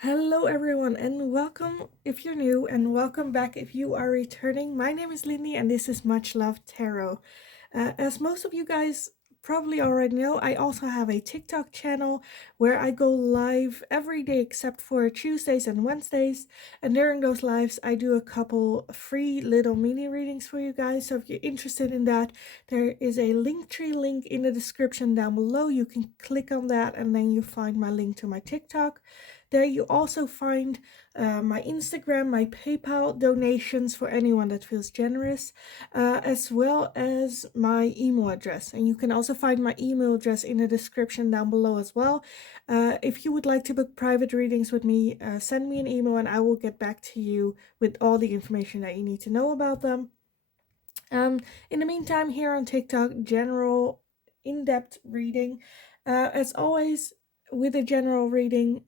Hello everyone and welcome if you're new and welcome back if you are returning. My name is Lindy and this is Much Love Tarot. As most of you guys probably already know, I also have a TikTok channel where I go live every day except for Tuesdays and Wednesdays, and during those lives I do a couple free little mini readings for you guys. So if you're interested in that, there is a Linktree link in the description down below. You can click on that and then you find my link to my TikTok. There you also find my Instagram, my PayPal donations for anyone that feels generous, as well as my email address. And you can also find my email address in the description down below as well. If you would like to book private readings with me, send me an email and I will get back to you with all the information that you need to know about them. In the meantime, here on TikTok, general in-depth reading. As always, with a general reading,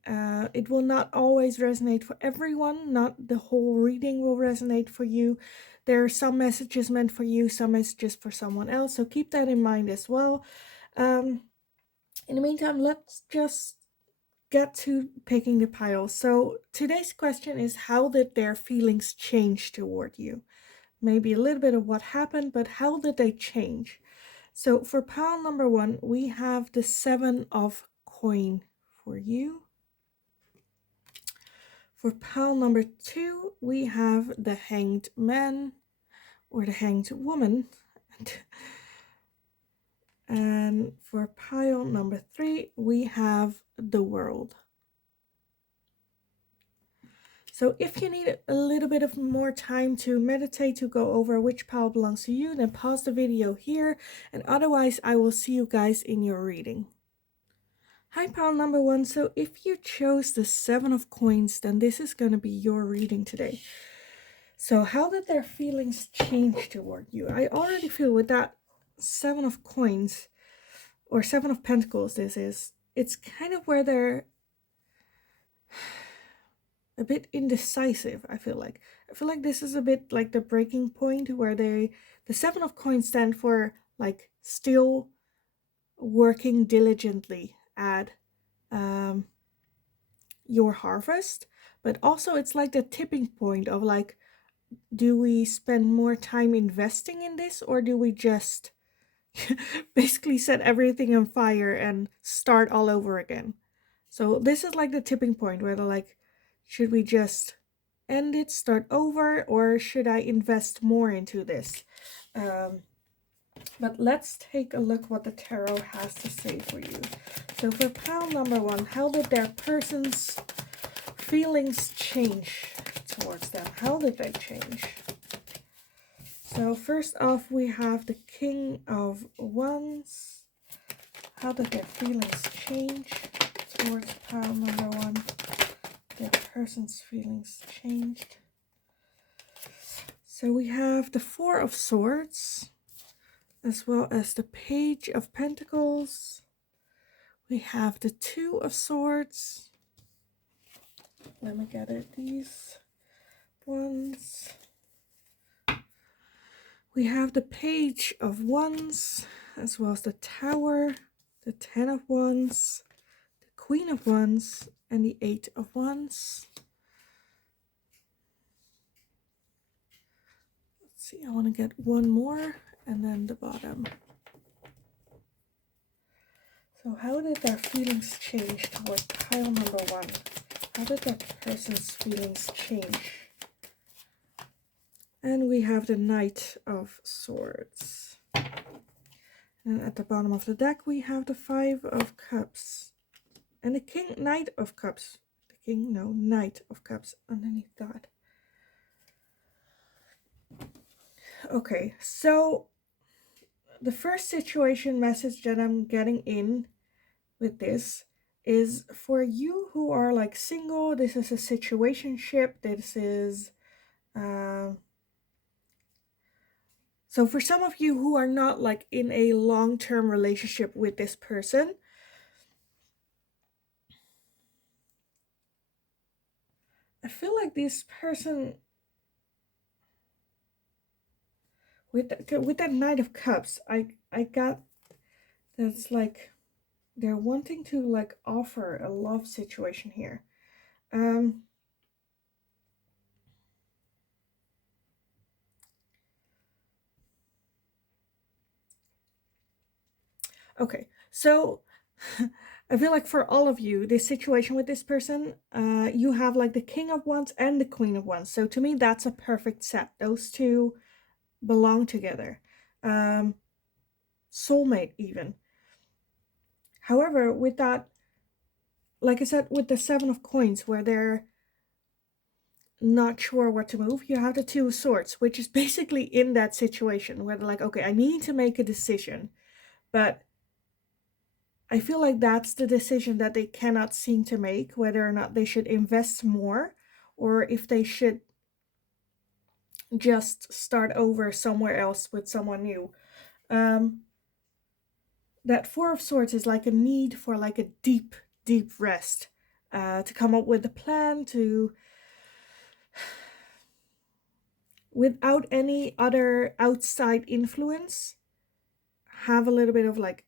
it will not always resonate for everyone. Not the whole reading will resonate for you. There are some messages meant for you, some messages for someone else. So keep that in mind as well. In the meantime, let's just get to picking the pile. So today's question is, how did their feelings change toward you? Maybe a little bit of what happened, but how did they change? So for pile number 1, we have the 7 of coin for you. For pile number 2, we have the hanged man or the hanged woman. And for pile number 3, we have the world. So if you need a little bit of more time to meditate, to go over which pile belongs to you, then pause the video here, and otherwise I will see you guys in your reading. Hi pile number 1, so if you chose the 7 of coins, then this is going to be your reading today. So how did their feelings change toward you? I already feel with that 7 of coins, or 7 of pentacles it's kind of where they're a bit indecisive. I feel like this is a bit like the breaking point where the 7 of coins stand for like still working diligently at your harvest, but also it's like the tipping point of like, do we spend more time investing in this, or do we just basically set everything on fire and start all over again? So this is like the tipping point where they're like, should we just end it, start over, or should I invest more into this? But let's take a look what the tarot has to say for you. So for pile number 1, how did their person's feelings change towards them? How did they change? So first off, we have the King of Wands. How did their feelings change towards pile number 1? Their person's feelings changed. So we have the 4 of Swords, as well as the Page of Pentacles. We have the 2 of Swords. Let me get it, these ones. We have the Page of Wands, as well as the Tower, the 10 of Wands, the Queen of Wands, and the 8 of Wands. Let's see, I want to get one more, and then the bottom. So how did their feelings change toward pile number 1? How did that person's feelings change? And we have the Knight of Swords. And at the bottom of the deck, we have the 5 of Cups. And the Knight of Cups. Knight of Cups underneath that. Okay, so the first situation message that I'm getting in with this is for you who are like single. This is a situationship. This is so for some of you who are not like in a long-term relationship with this person, I feel like this person with that Knight of Cups, I got that's like they're wanting to like offer a love situation here. Um, okay, so I feel like for all of you, this situation with this person, you have like the King of Wands and the Queen of Wands. So to me, that's a perfect set. Those two belong together. Um, Soulmate, even. However, with that, like I said, with the Seven of Coins, where they're not sure what to move, you have the Two of Swords, which is basically in that situation where they're like, okay, I need to make a decision, but I feel like that's the decision that they cannot seem to make, whether or not they should invest more or if they should just start over somewhere else with someone new. Um, that Four of Swords is like a need for like a deep, deep rest, to come up with a plan, to without any other outside influence, have a little bit of like,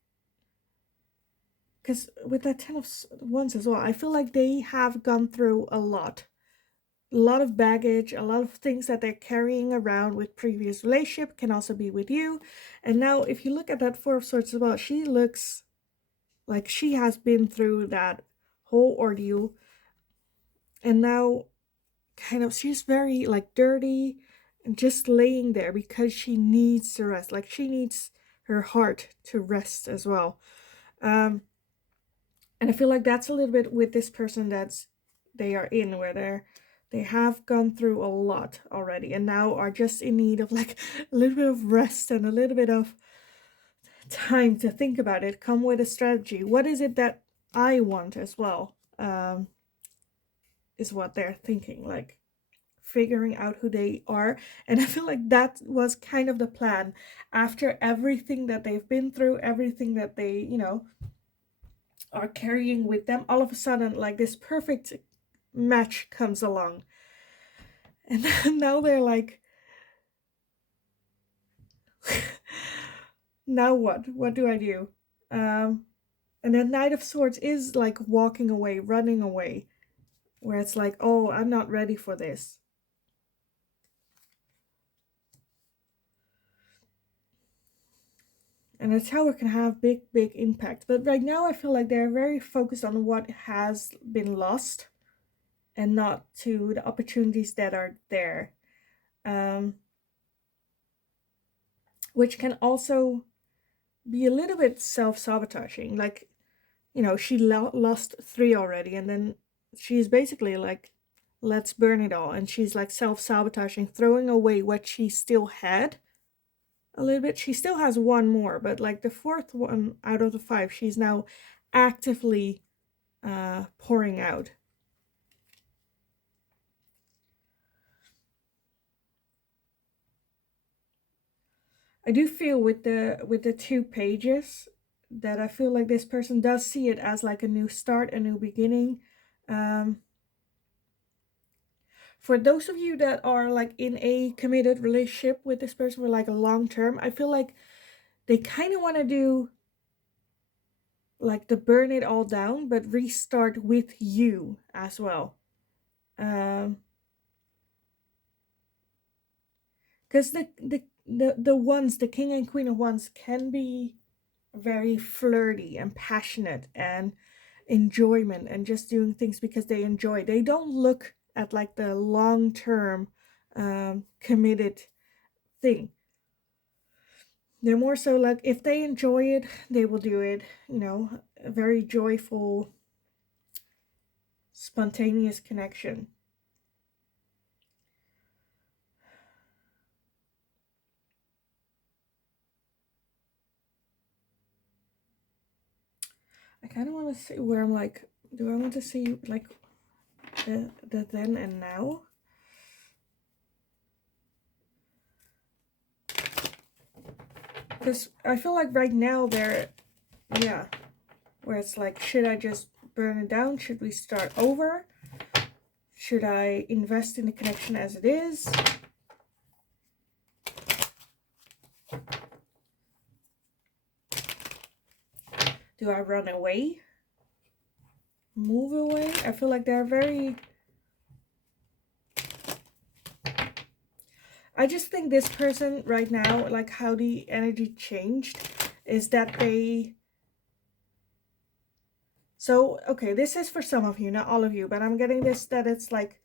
because with that Ten of Wands as well, I feel like they have gone through a lot of baggage, a lot of things that they're carrying around with previous relationship, can also be with you. And now if you look at that Four of Swords as well, she looks like she has been through that whole ordeal, and now kind of she's very like dirty and just laying there because she needs to rest, like she needs her heart to rest as well. And I feel like that's a little bit with this person that's they are in, where they have gone through a lot already and now are just in need of like a little bit of rest and a little bit of time to think about it, come with a strategy. What is it that I want as well? Is what they're thinking, like figuring out who they are. And I feel like that was kind of the plan after everything that they've been through, everything that they, are carrying with them. All of a sudden, like this perfect match comes along. And now they're like, now what? What do I do? And then Knight of Swords is like walking away, running away, where it's like, oh, I'm not ready for this. And a tower can have big, big impact. But right now I feel like they're very focused on what has been lost and not to the opportunities that are there. Which can also be a little bit self-sabotaging. Like, she lost 3 already, and then she's basically like, let's burn it all. And she's like self-sabotaging, throwing away what she still had a little bit. She still has 1 more, but like the 4th one out of the 5, she's now actively pouring out. I do feel with the 2 pages that I feel like this person does see it as like a new start, a new beginning. For those of you that are like in a committed relationship with this person for like a long term, I feel like they kind of want to do like the burn it all down, but restart with you as well. Because the ones, the King and Queen of Wands, can be very flirty and passionate and enjoyment and just doing things because they enjoy. They don't look at like the long term committed thing. They're more so like, if they enjoy it, they will do it, a very joyful, spontaneous connection. I kind of want to see where I'm like, do I want to see like the then and now? Because I feel like right now they're, yeah, where it's like, should I just burn it down? Should we start over? Should I invest in the connection as it is? Do I run away? Move away? I feel like they're very I just think this person right now, like how the energy changed, is that they... So, okay, this is for some of you, not all of you, but I'm getting this, that it's like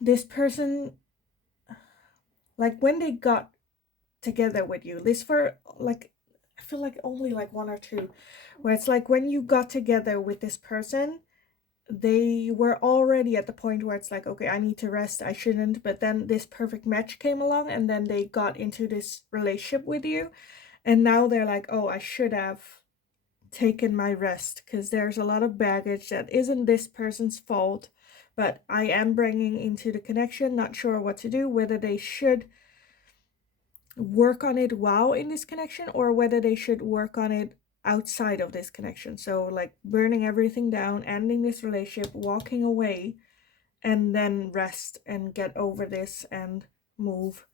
this person, like when they got together with you, this for like, I feel like only like one or two, where it's like when you got together with this person, they were already at the point where it's like, okay, I need to rest, I shouldn't, but then this perfect match came along and then they got into this relationship with you, and now they're like, oh, I should have taken my rest because there's a lot of baggage that isn't this person's fault, but I am bringing into the connection, not sure what to do, whether they should work on it while in this connection or whether they should work on it outside of this connection. So like burning everything down, ending this relationship, walking away, and then rest and get over this and move.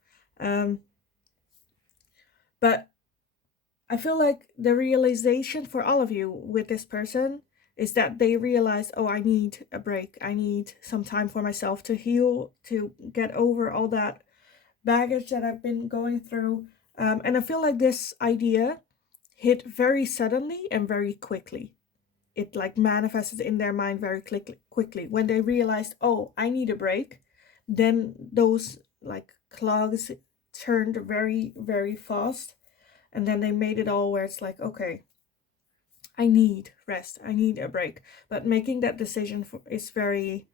But I feel like the realization for all of you with this person is that they realize, oh, I need a break. I need some time for myself to heal, to get over all that baggage that I've been going through. And I feel like this idea hit very suddenly and very quickly. It like manifested in their mind very quickly. When they realized, oh, I need a break, then those like clogs turned very, very fast. And then they made it all where it's like, okay, I need rest, I need a break. But making that decision is very,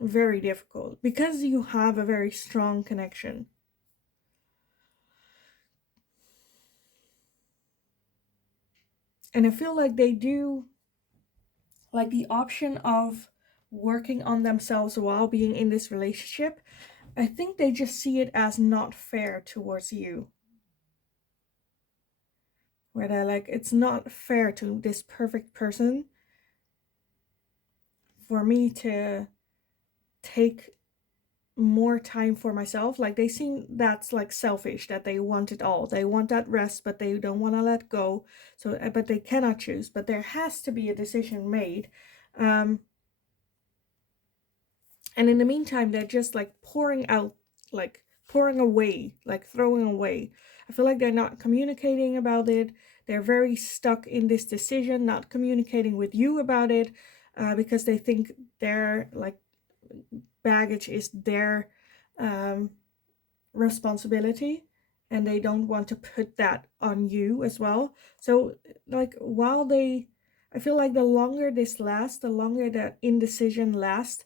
very difficult because you have a very strong connection. And I feel like they do, like the option of working on themselves while being in this relationship, I think they just see it as not fair towards you. Where they're like, it's not fair to this perfect person for me to take more time for myself. Like they seem that's like selfish, that they want it all, they want that rest but they don't want to let go. So but they cannot choose, but there has to be a decision made. And in the meantime they're just like pouring out, like pouring away, like throwing away. I feel like they're not communicating about it. They're very stuck in this decision, not communicating with you about it, because they think their like baggage is their responsibility and they don't want to put that on you as well. So like while they, I feel like the longer this lasts, the longer that indecision lasts,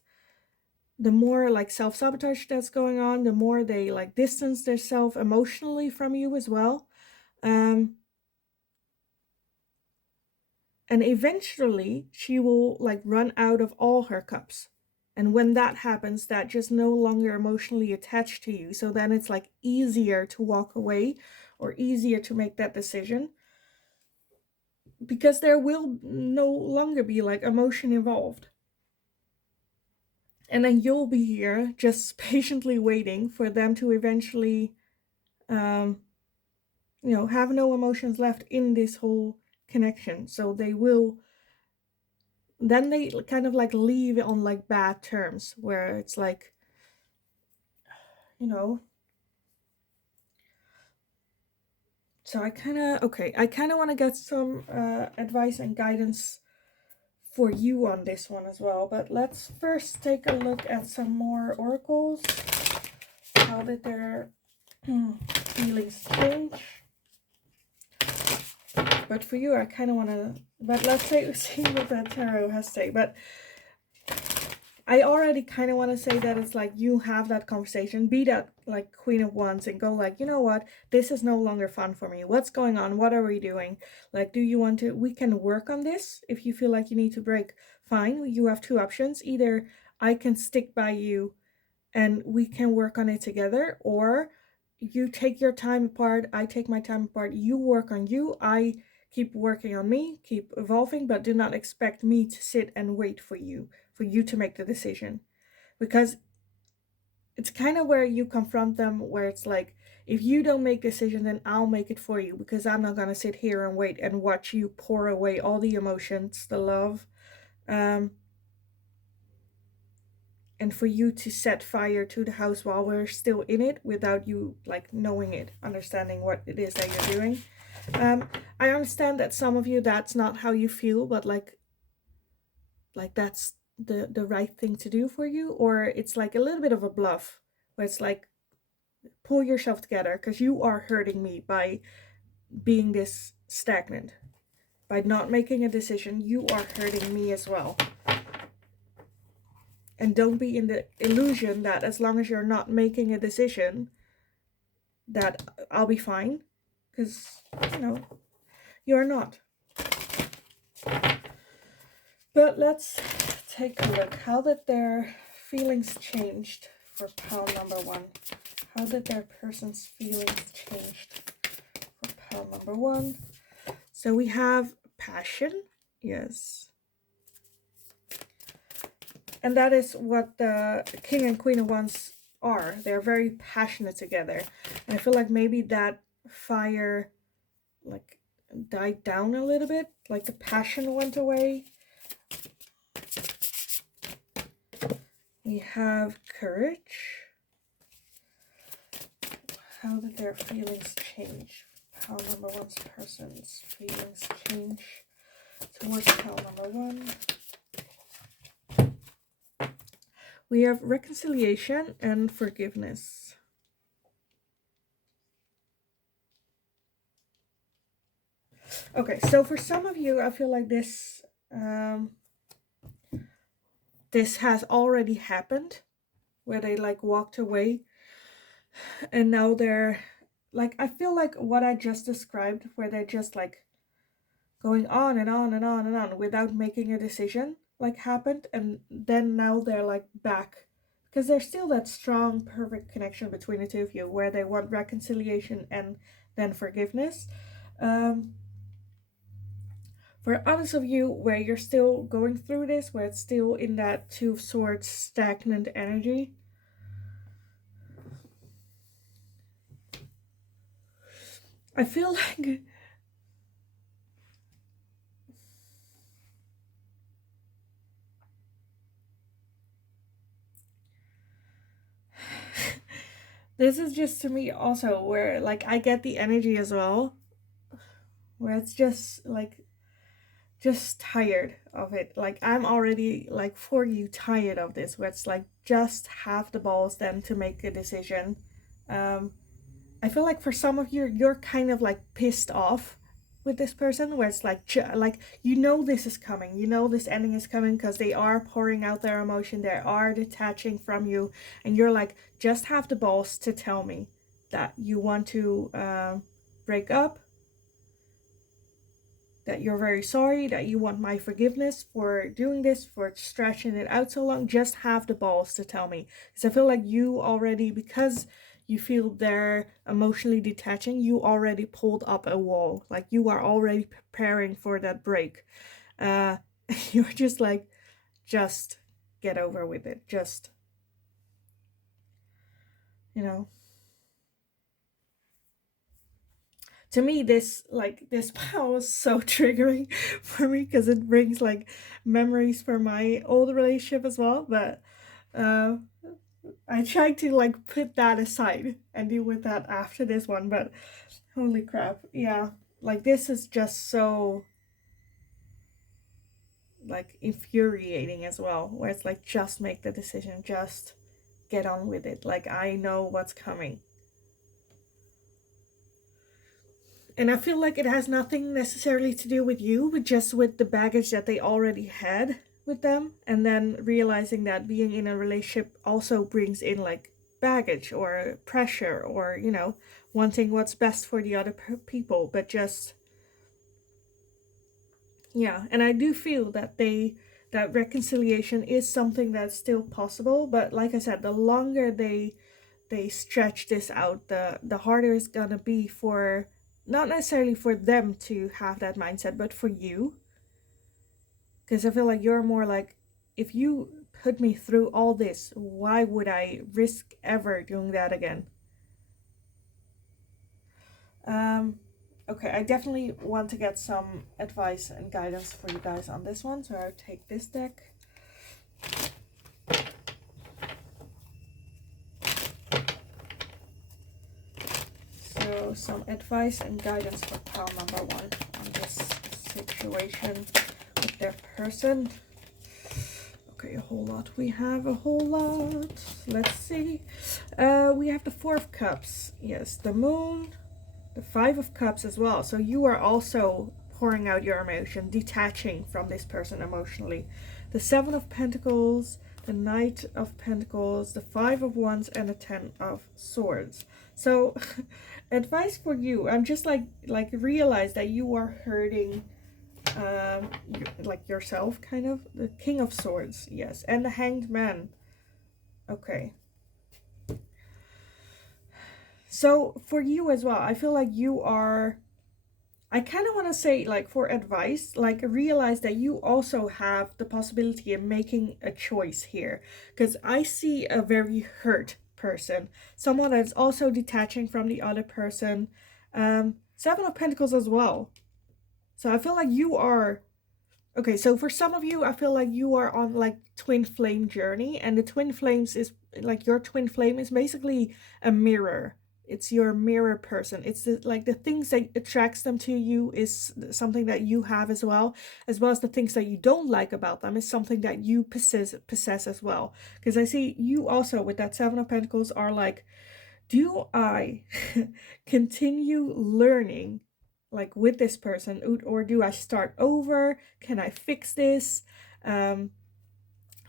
the more like self-sabotage that's going on, the more they like distance themselves emotionally from you as well. And eventually she will like run out of all her cups. And when that happens, that just no longer emotionally attached to you. So then it's like easier to walk away or easier to make that decision because there will no longer be like emotion involved. And then you'll be here just patiently waiting for them to eventually, have no emotions left in this whole connection. So they will, then they kind of like leave on like bad terms where it's like, you know, so I kind of want to get some advice and guidance for you on this one as well. But let's first take a look at some more oracles. How did their feelings change? But for you, I kind of want to, but let's see what that tarot has to say. But I already kind of want to say that it's like you have that conversation, be that like Queen of Wands, and go like, you know what, this is no longer fun for me. What's going on? What are we doing? Like, do you want to, we can work on this. If you feel like you need to break, fine. You have two options. Either I can stick by you and we can work on it together, or you take your time apart, I take my time apart, you work on you, I keep working on me, keep evolving, but do not expect me to sit and wait for you to make the decision. Because it's kind of where you confront them, where it's like, if you don't make decision, then I'll make it for you, because I'm not gonna sit here and wait and watch you pour away all the emotions, the love. and for you to set fire to the house while we're still in it without you like knowing it, understanding what it is that you're doing. I understand that some of you, that's not how you feel, but like that's the right thing to do for you, or it's like a little bit of a bluff where it's like, pull yourself together because you are hurting me by being this stagnant, by not making a decision. You are hurting me as well. And don't be in the illusion that as long as you're not making a decision that I'll be fine, because you're not. But let's take a look. How did their feelings changed for pile number 1? How did their person's feelings changed for pile number 1? So we have passion. Yes. And that is what the King and Queen of Wands are. They're very passionate together. And I feel like maybe that fire like died down a little bit. Like the passion went away. We have courage. How did their feelings change? Pile number 1's person's feelings change towards pile number 1. We have reconciliation and forgiveness. Okay, so for some of you, I feel like this this has already happened, where they like walked away, and now they're like, I feel like what I just described, where they're just like going on and on and on and on without making a decision, like happened, and then now they're like back, because there's still that strong perfect connection between the two of you where they want reconciliation and then forgiveness. For others of you where you're still going through this, where it's still in that Two of Swords stagnant energy, I feel like this is just to me also where like I get the energy as well, where it's just like just tired of it. Like I'm already like for you tired of this, where it's like just have the balls then to make a decision. I feel like for some of you, you're kind of like pissed off with this person, where it's like this is coming, this ending is coming, because they are pouring out their emotion, they are detaching from you, and you're like, just have the balls to tell me that you want to break up, that you're very sorry, that you want my forgiveness for doing this, for stretching it out so long. Just have the balls to tell me, because I feel like you already, because you feel they're emotionally detaching, you already pulled up a wall. Like you are already preparing for that break. You're just like, just get over with it. Just, to me, this pile is so triggering for me, because it brings like memories for my old relationship as well. But I tried to like put that aside and deal with that after this one. But holy crap, yeah, like this is just so like infuriating as well, where it's like, just make the decision, just get on with it. Like I know what's coming. And I feel like it has nothing necessarily to do with you, but just with the baggage that they already had with them. And then realizing that being in a relationship also brings in like baggage or pressure, or, wanting what's best for the other people. But just, yeah. And I do feel that that reconciliation is something that's still possible. But like I said, the longer they stretch this out, the harder it's gonna be for, not necessarily for them to have that mindset, but for you. Because I feel like you're more like, if you put me through all this, why would I risk ever doing that again? Okay, I definitely want to get some advice and guidance for you guys on this one, so I'll take this deck. So some advice and guidance for pile number 1 on this situation with their person. Okay, a whole lot. We have a whole lot. Let's see. We have the 4 of Cups. Yes, the Moon, the 5 of Cups as well. So you are also pouring out your emotion, detaching from this person emotionally. The 7 of Pentacles, the Knight of Pentacles, the 5 of Wands, and the 10 of Swords. So advice for you. I'm just like realize that you are hurting like yourself, kind of. The King of Swords, yes, and the Hanged Man. Okay. So for you as well, I feel like you are, I kind of want to say, like, for advice, like, realize that you also have the possibility of making a choice here. Because I see a very hurt person, someone that's also detaching from the other person. 7 of Pentacles as well. So I feel like you are, okay, so for some of you, I feel like you are on like twin flame journey, and the twin flames is like, your twin flame is basically a mirror. It's your mirror person. It's like the things that attracts them to you is something that you have as well as the things that you don't like about them is something that you possess as well. Because I see you also with that 7 of Pentacles are like, do I continue learning like with this person, or do I start over? Can I fix this?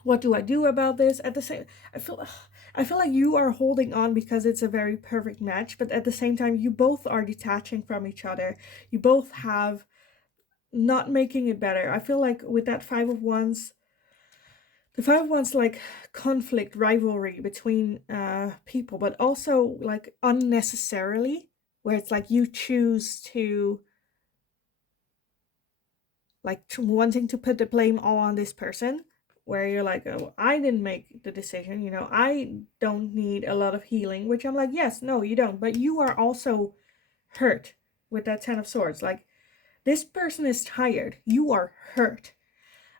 What do I do about this? At the same, I feel like you are holding on because it's a very perfect match, but at the same time you both are detaching from each other. You both have not making it better. I feel like with that 5 of Wands, the 5 of Wands, like conflict, rivalry between people, but also like unnecessarily, where it's like you choose to like wanting to put the blame all on this person, where you're like, oh, I didn't make the decision, you know, I don't need a lot of healing, which I'm like, yes, no, you don't, but you are also hurt with that 10 of Swords. Like, this person is tired, you are hurt.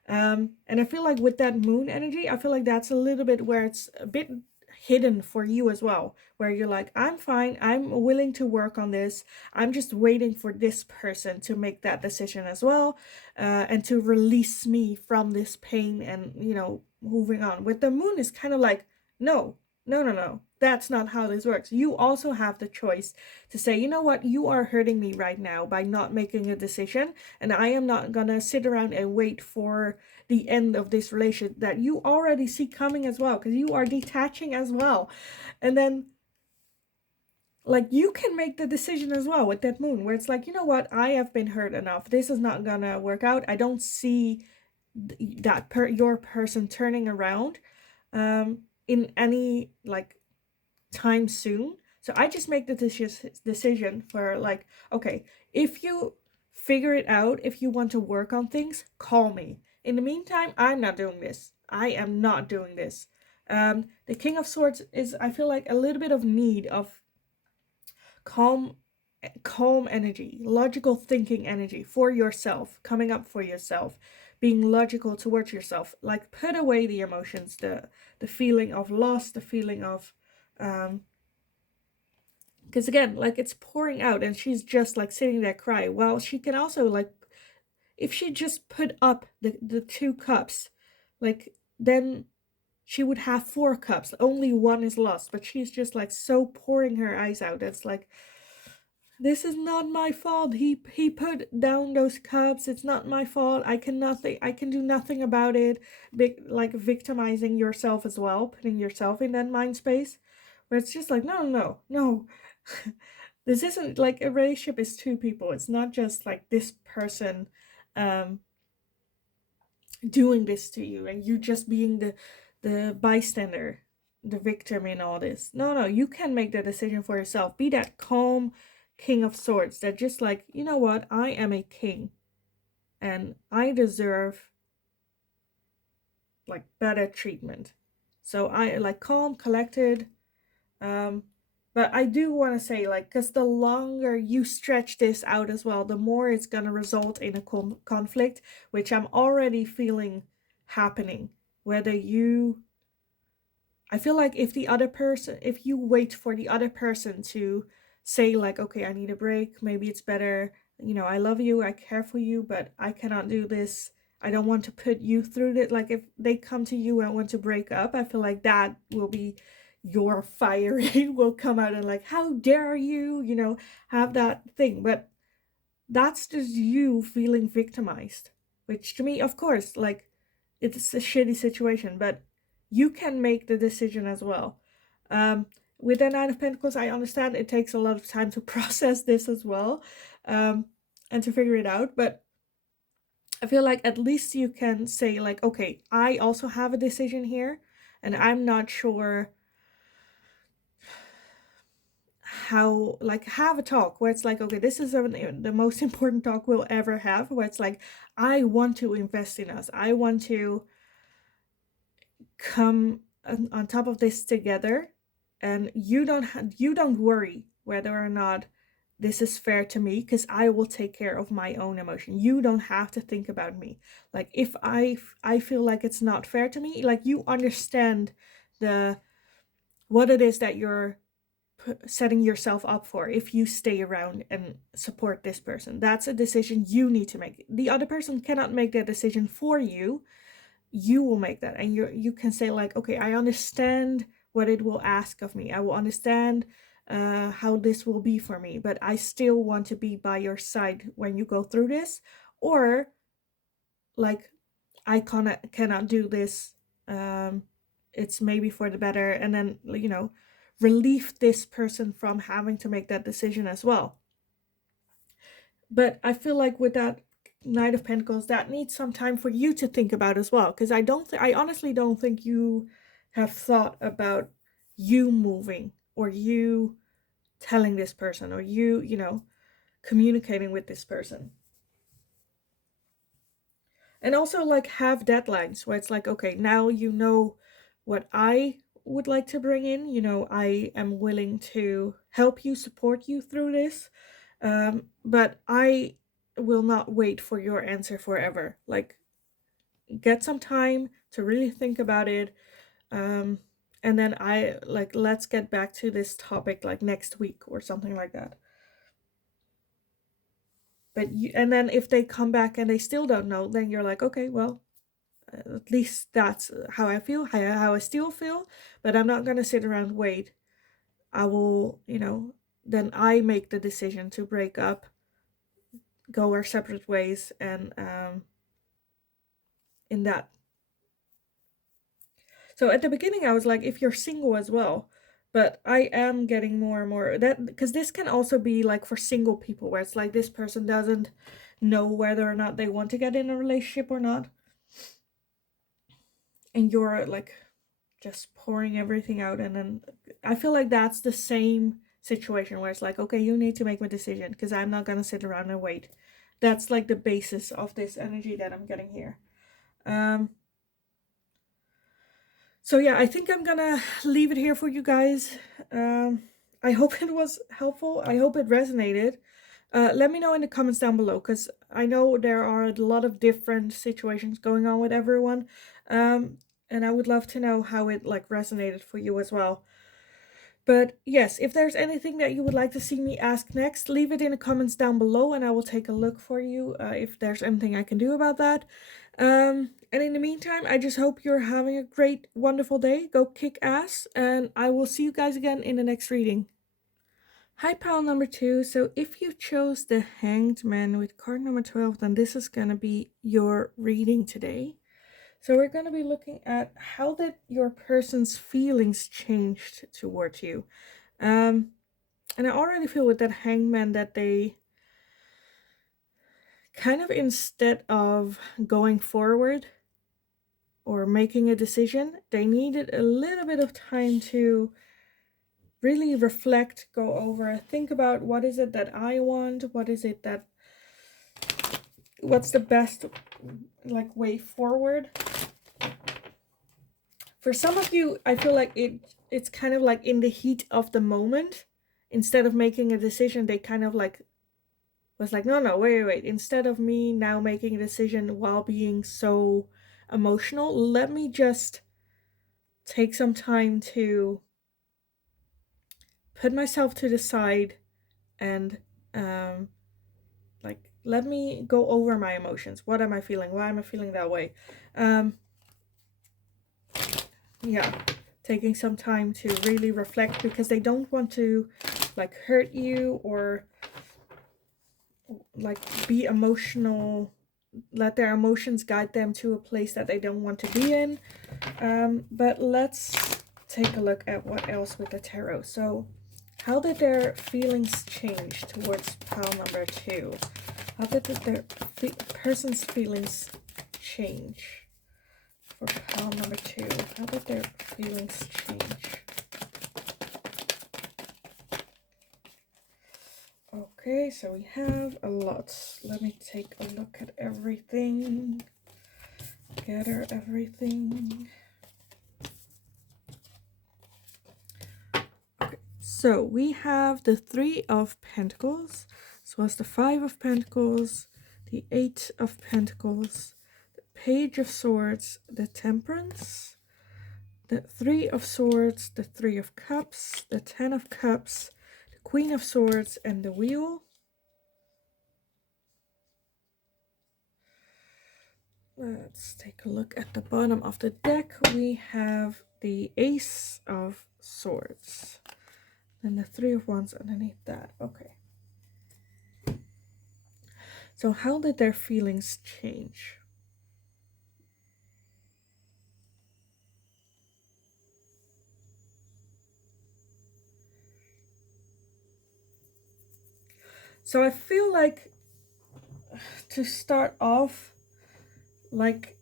And I feel like with that Moon energy, I feel like that's a little bit where it's a bit hidden for you as well, where you're like, I'm fine, I'm willing to work on this, I'm just waiting for this person to make that decision as well, and to release me from this pain, and, you know, moving on. With the Moon is kind of like, no, no, that's not how this works. You also have the choice to say, you know what, you are hurting me right now by not making a decision, and I am not gonna sit around and wait for the end of this relationship that you already see coming as well, because you are detaching as well. And then like, you can make the decision as well with that Moon, where it's like, you know what, I have been hurt enough, this is not gonna work out, I don't see that your person turning around in any like time soon. So I just make the decision for like, okay, if you figure it out, if you want to work on things, call me. In the meantime, I'm not doing this. I am not doing this. The King of Swords is, I feel like, a little bit of need of calm energy, logical thinking energy for yourself, coming up for yourself, being logical towards yourself. Like, put away the emotions, the feeling of loss, the feeling of because again, like, it's pouring out and she's just like sitting there crying. Well, she can also, like, if she just put up the 2 cups, like, then she would have 4 cups, only one is lost, but she's just like so pouring her eyes out. It's like, this is not my fault, he put down those cups, it's not my fault, I can do nothing about it. Like, victimizing yourself as well, putting yourself in that mind space where it's just like, no. This isn't like, a relationship is 2 people, it's not just like this person doing this to you and you just being the bystander, the victim in all this. No, you can make the decision for yourself. Be that calm King of Swords that just like, you know what, I am a king and I deserve like better treatment. So I like calm, collected. But I do want to say, like, because the longer you stretch this out as well, the more it's going to result in a conflict, which I'm already feeling happening. Whether you, I feel like if you wait for the other person to say like, okay, I need a break. Maybe it's better, I love you, I care for you, but I cannot do this. I don't want to put you through it. Like if they come to you and want to break up, I feel like that will be your fire rate will come out and like, how dare you, have that thing. But that's just you feeling victimized, which to me, of course, like it's a shitty situation, but you can make the decision as well. Um, with the Nine of Pentacles, I understand it takes a lot of time to process this as well, um, and to figure it out. But I feel like at least you can say like, okay, I also have a decision here, and I'm not sure how, like, have a talk where it's like, okay, this is the most important talk we'll ever have, where it's like, I want to invest in us, I want to come on top of this together, and you don't worry whether or not this is fair to me, because I will take care of my own emotion. You don't have to think about me. Like if I feel like it's not fair to me, like you understand the what it is that you're setting yourself up for if you stay around and support this person. That's a decision you need to make. The other person cannot make that decision for you. You will make that, and you can say like, okay, I understand what it will ask of me. I will understand how this will be for me, but I still want to be by your side when you go through this. Or like, I cannot do this. It's maybe for the better, and then relieve this person from having to make that decision as well. But I feel like with that Knight of Pentacles, that needs some time for you to think about as well, because I honestly don't think you have thought about you moving, or you telling this person, or you communicating with this person. And also like have deadlines where it's like, okay, now you know what I would like to bring in. I am willing to help you, support you through this. But I will not wait for your answer forever. Like, get some time to really think about it. And then let's get back to this topic like next week or something like that. And then if they come back and they still don't know, then you're like, okay, well, at least that's how I feel, how I still feel, but I'm not gonna sit around and wait. I will, then I make the decision to break up, go our separate ways, and in that. So at the beginning I was like, if you're single as well, but I am getting more and more that, because this can also be like for single people, where it's like this person doesn't know whether or not they want to get in a relationship or not, and you're like just pouring everything out. And then I feel like that's the same situation where it's like, okay, you need to make a decision, because I'm not gonna sit around and wait. That's like the basis of this energy that I'm getting here. So yeah, I think I'm gonna leave it here for you guys. I hope it was helpful. I hope it resonated. Let me know in the comments down below, because I know there are a lot of different situations going on with everyone. And I would love to know how it like resonated for you as well. But yes, if there's anything that you would like to see me ask next, leave it in the comments down below, and I will take a look for you if there's anything I can do about that. And in the meantime, I just hope you're having a great, wonderful day. Go kick ass, and I will see you guys again in the next reading. Hi, pile number 2. So if you chose the Hanged Man with card number 12, then this is going to be your reading today. So we're going to be looking at how did your person's feelings changed towards you. And I already feel with that Hangman that they kind of, instead of going forward or making a decision, they needed a little bit of time to really reflect, go over, think about what is it that I want, what's the best like way forward. For some of you, I feel like it's kind of like in the heat of the moment, instead of making a decision, they kind of like was like, no, wait. Instead of me now making a decision while being so emotional, let me just take some time to put myself to the side, and like let me go over my emotions. What am I feeling? Why am I feeling that way? Yeah, taking some time to really reflect, because they don't want to like hurt you or like be emotional, let their emotions guide them to a place that they don't want to be in. But let's take a look at what else with the tarot. So how did their feelings change towards pile number 2? How did their person's feelings change for pile number 2? How did their feelings change? Okay, so we have a lot. Let me take a look at everything. Gather everything. Okay, so we have the 3 of Pentacles. So it's the 5 of Pentacles, the 8 of Pentacles, the Page of Swords, the Temperance, the 3 of Swords, the 3 of Cups, the 10 of Cups, the Queen of Swords, and the Wheel. Let's take a look at the bottom of the deck. We have the Ace of Swords and the 3 of Wands underneath that. Okay. So how did their feelings change? So I feel like to start off, like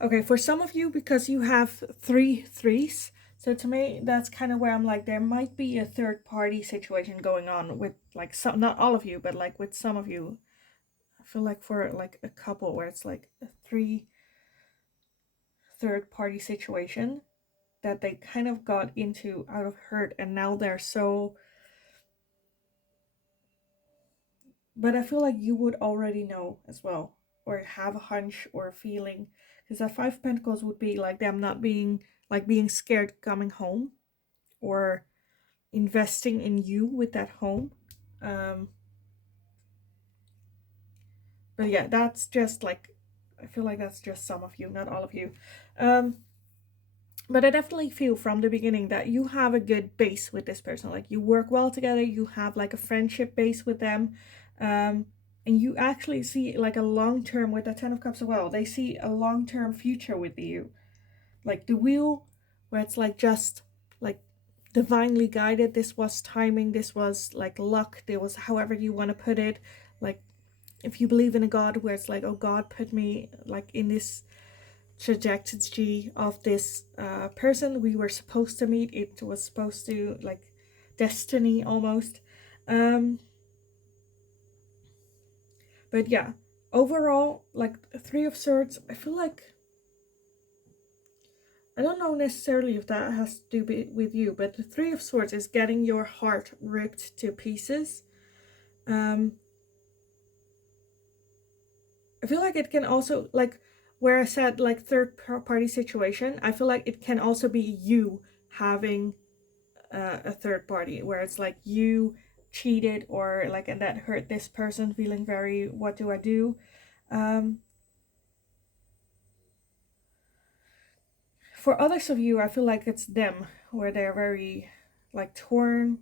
okay, for some of you, because you have 3 threes, so to me that's kind of where I'm like, there might be a third party situation going on with like some, not all of you, but like with some of you. I feel like for like a couple where it's like a 3 third party situation that they kind of got into out of hurt, and now they're so, but I feel like you would already know as well, or have a hunch or a feeling, because that 5 of Pentacles would be like them not being like being scared coming home or investing in you with that home. But yeah, that's just like, I feel like that's just some of you, not all of you. But I definitely feel from the beginning that you have a good base with this person. Like you work well together, you have like a friendship base with them. And you actually see like a long term with the 10 of Cups as well. They see a long term future with you. Like the Wheel, where it's like just like divinely guided. This was timing, this was like luck, there was however you want to put it. Like if you believe in a God, where it's like, oh, God put me like in this trajectory of this person, we were supposed to meet, it was supposed to like destiny almost. But yeah, overall, like 3 of Swords, I feel like, I don't know necessarily if that has to do with you, but the 3 of Swords is getting your heart ripped to pieces. I feel like it can also, like where I said like third party situation, I feel like it can also be you having a third party, where it's like you cheated or like, and that hurt this person, feeling very, what do I do? For others of you, I feel like it's them, where they're very like torn,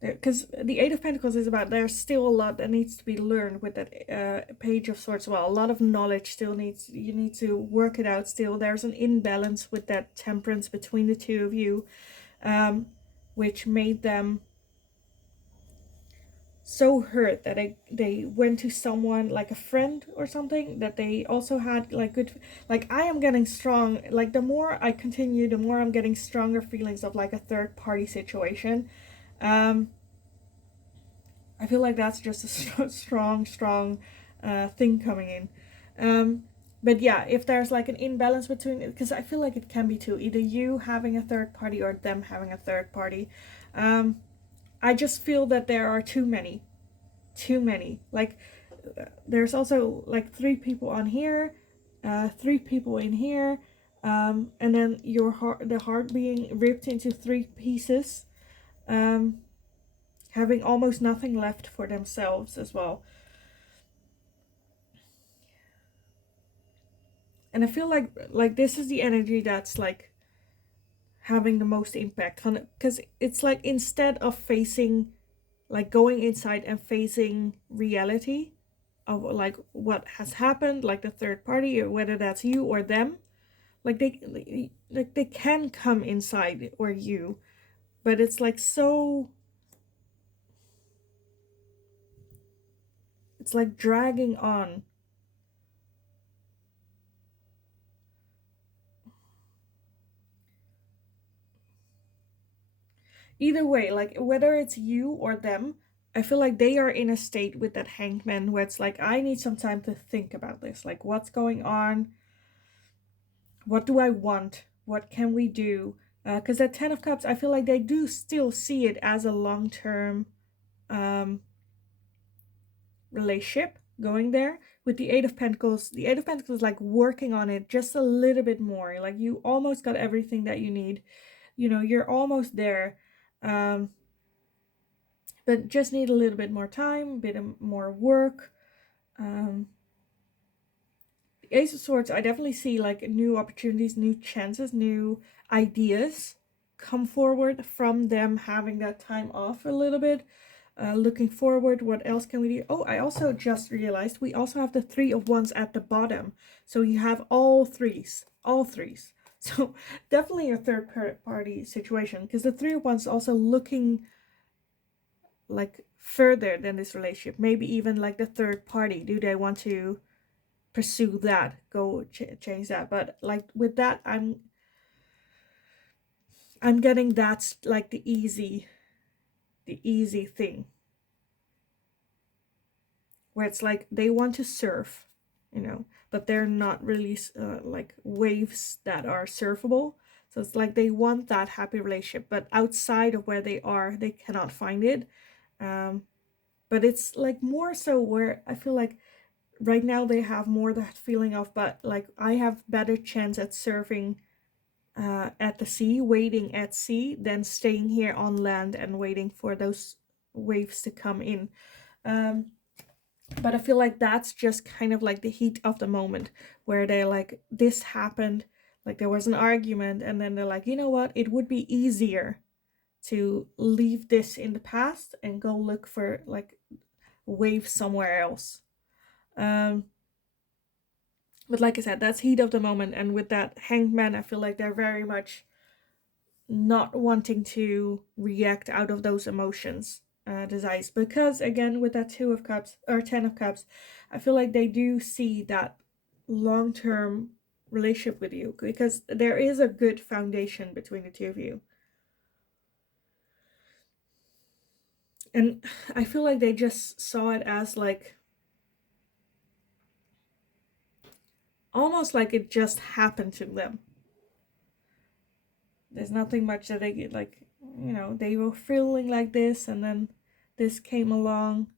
because the 8 of Pentacles is about, there's still a lot that needs to be learned with that Page of Swords. Well, a lot of knowledge still needs, you need to work it out still. There's an imbalance with that Temperance between the two of you, which made them so hurt that they went to someone like a friend or something that they also had like good, like I am getting strong, like the more I continue, the more I'm getting stronger feelings of like a third party situation. I feel like that's just a strong thing coming in. But yeah, if there's like an imbalance between, because I feel like it can be too, either you having a third party or them having a third party. I just feel that there are too many. Like there's also like 3 people on here, three people in here, and then the heart being ripped into three pieces, um, having almost nothing left for themselves as well. And I feel like this is the energy that's like having the most impact on it, because it's like instead of facing, like going inside and facing reality of like what has happened, like the third party, or whether that's you or them, like they can come inside or you, but it's like so, it's like dragging on. Either way, like whether it's you or them, I feel like they are in a state with that hanged man where it's like, I need some time to think about this, like what's going on, what do I want, what can we do, because that 10 of cups, I feel like they do still see it as a long-term um relationship going there. With the 8 of pentacles, the 8 of pentacles is like working on it just a little bit more, like you almost got everything that you need, you know, you're almost there, um but just need a little bit more time, a bit more work. um the Ace of Swords, I definitely see like new opportunities, new chances, new ideas come forward from them having that time off a little bit. Looking forward, what else can we do? Oh, I also just realized we also have the Three of Wands at the bottom. So you have all threes, all threes. So definitely a third party situation, because the Three of Wands also looking like further than this relationship. Maybe even like the third party. Do they want to pursue that, go change that? But like with that, I'm getting that's like the easy thing, where it's like they want to surf, you know, but they're not really like waves that are surfable. So it's like they want that happy relationship, but outside of where they are, they cannot find it. um but it's like more so where I feel like right now they have more that feeling of, but like I have better chance at surfing at the sea, waiting at sea, than staying here on land and waiting for those waves to come in. um but I feel like that's just kind of like the heat of the moment, where they're like, this happened, like there was an argument, and then they're like, you know what, it would be easier to leave this in the past and go look for like wave somewhere else. um but like I said, that's heat of the moment, and with that hanged man, I feel like they're very much not wanting to react out of those emotions, desires, because again with that 2 of cups or 10 of cups, I feel like they do see that long-term relationship with you, because there is a good foundation between the two of you. And I feel like they just saw it as like almost like it just happened to them. There's nothing much that they get, like, you know, they were feeling like this, and then this came along,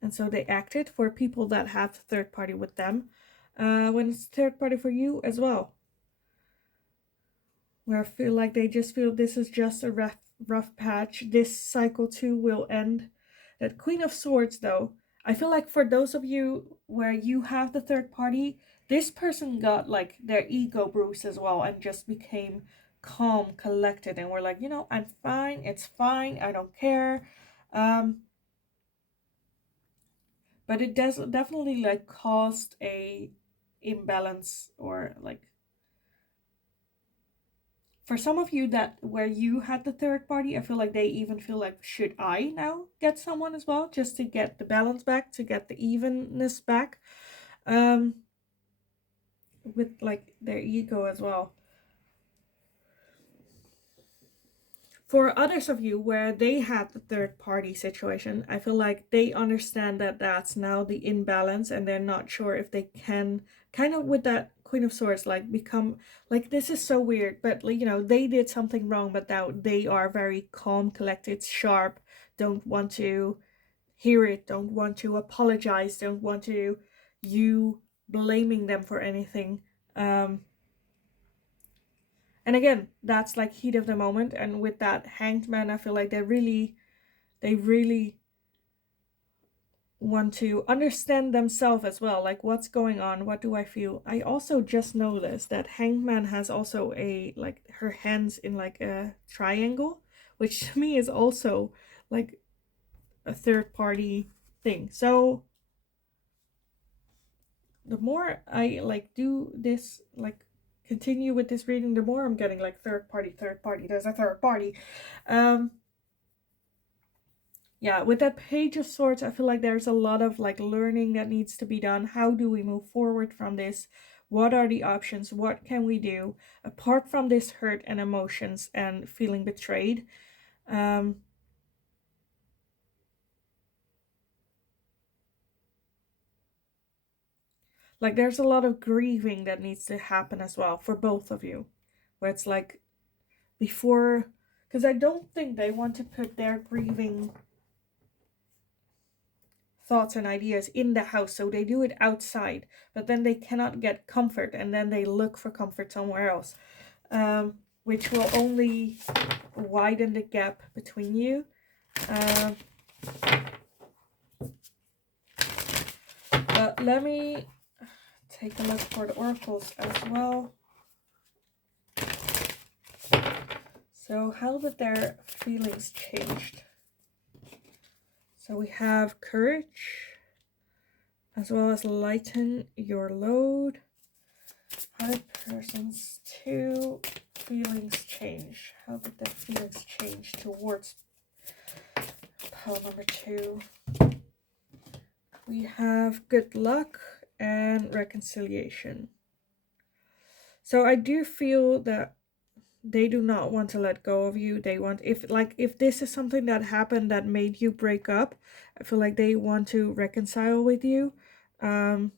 and so they acted. For people that have third party with them, when it's third party for you as well, where I feel like they just feel this is just a rough patch, this cycle too will end. That Queen of Swords, though, I feel like for those of you where you have the third party, this person got like their ego bruised as well, and just became calm, collected, and we're like, you know, I'm fine, it's fine, I don't care. um but it does definitely like caused a imbalance, or like for some of you that where you had the third party, I feel like they even feel like, should I now get someone as well, just to get the balance back, to get the evenness back, um with like their ego as well. For others of you where they had the third party situation, I feel like they understand that that's now the imbalance, and they're not sure if they can, kind of with that Queen of Swords, like become like, this is so weird, but like, you know, they did something wrong, but now they are very calm, collected, sharp, don't want to hear it, don't want to apologize, don't want to you blaming them for anything. And again, that's like heat of the moment. And with that Hanged Man, I feel like they really want to understand themselves as well. Like, what's going on? What do I feel? I also just noticed that Hanged Man has also a, like, her hands in like a triangle, which to me is also like a third party thing. So the more I like do this, like continue with this reading, the more I'm getting like third party. There's a third party. Yeah, with that Page of Swords, I feel like there's a lot of like learning that needs to be done. How do we move forward from this? What are the options? What can we do apart from this hurt and emotions and feeling betrayed? Like there's a lot of grieving that needs to happen as well for both of you, where it's like before, because I don't think they want to put their grieving thoughts and ideas in the house, so they do it outside, but then they cannot get comfort and then they look for comfort somewhere else, which will only widen the gap between you. But let me take a look for the oracles as well. So how did their feelings changed? So we have courage, as well as lighten your load. How did person's two feelings change? How did the feelings change towards pile number 2? We have good luck and reconciliation. So I do feel that they do not want to let go of you. They want, if this is something that happened that made you break up, I feel like they want to reconcile with you. And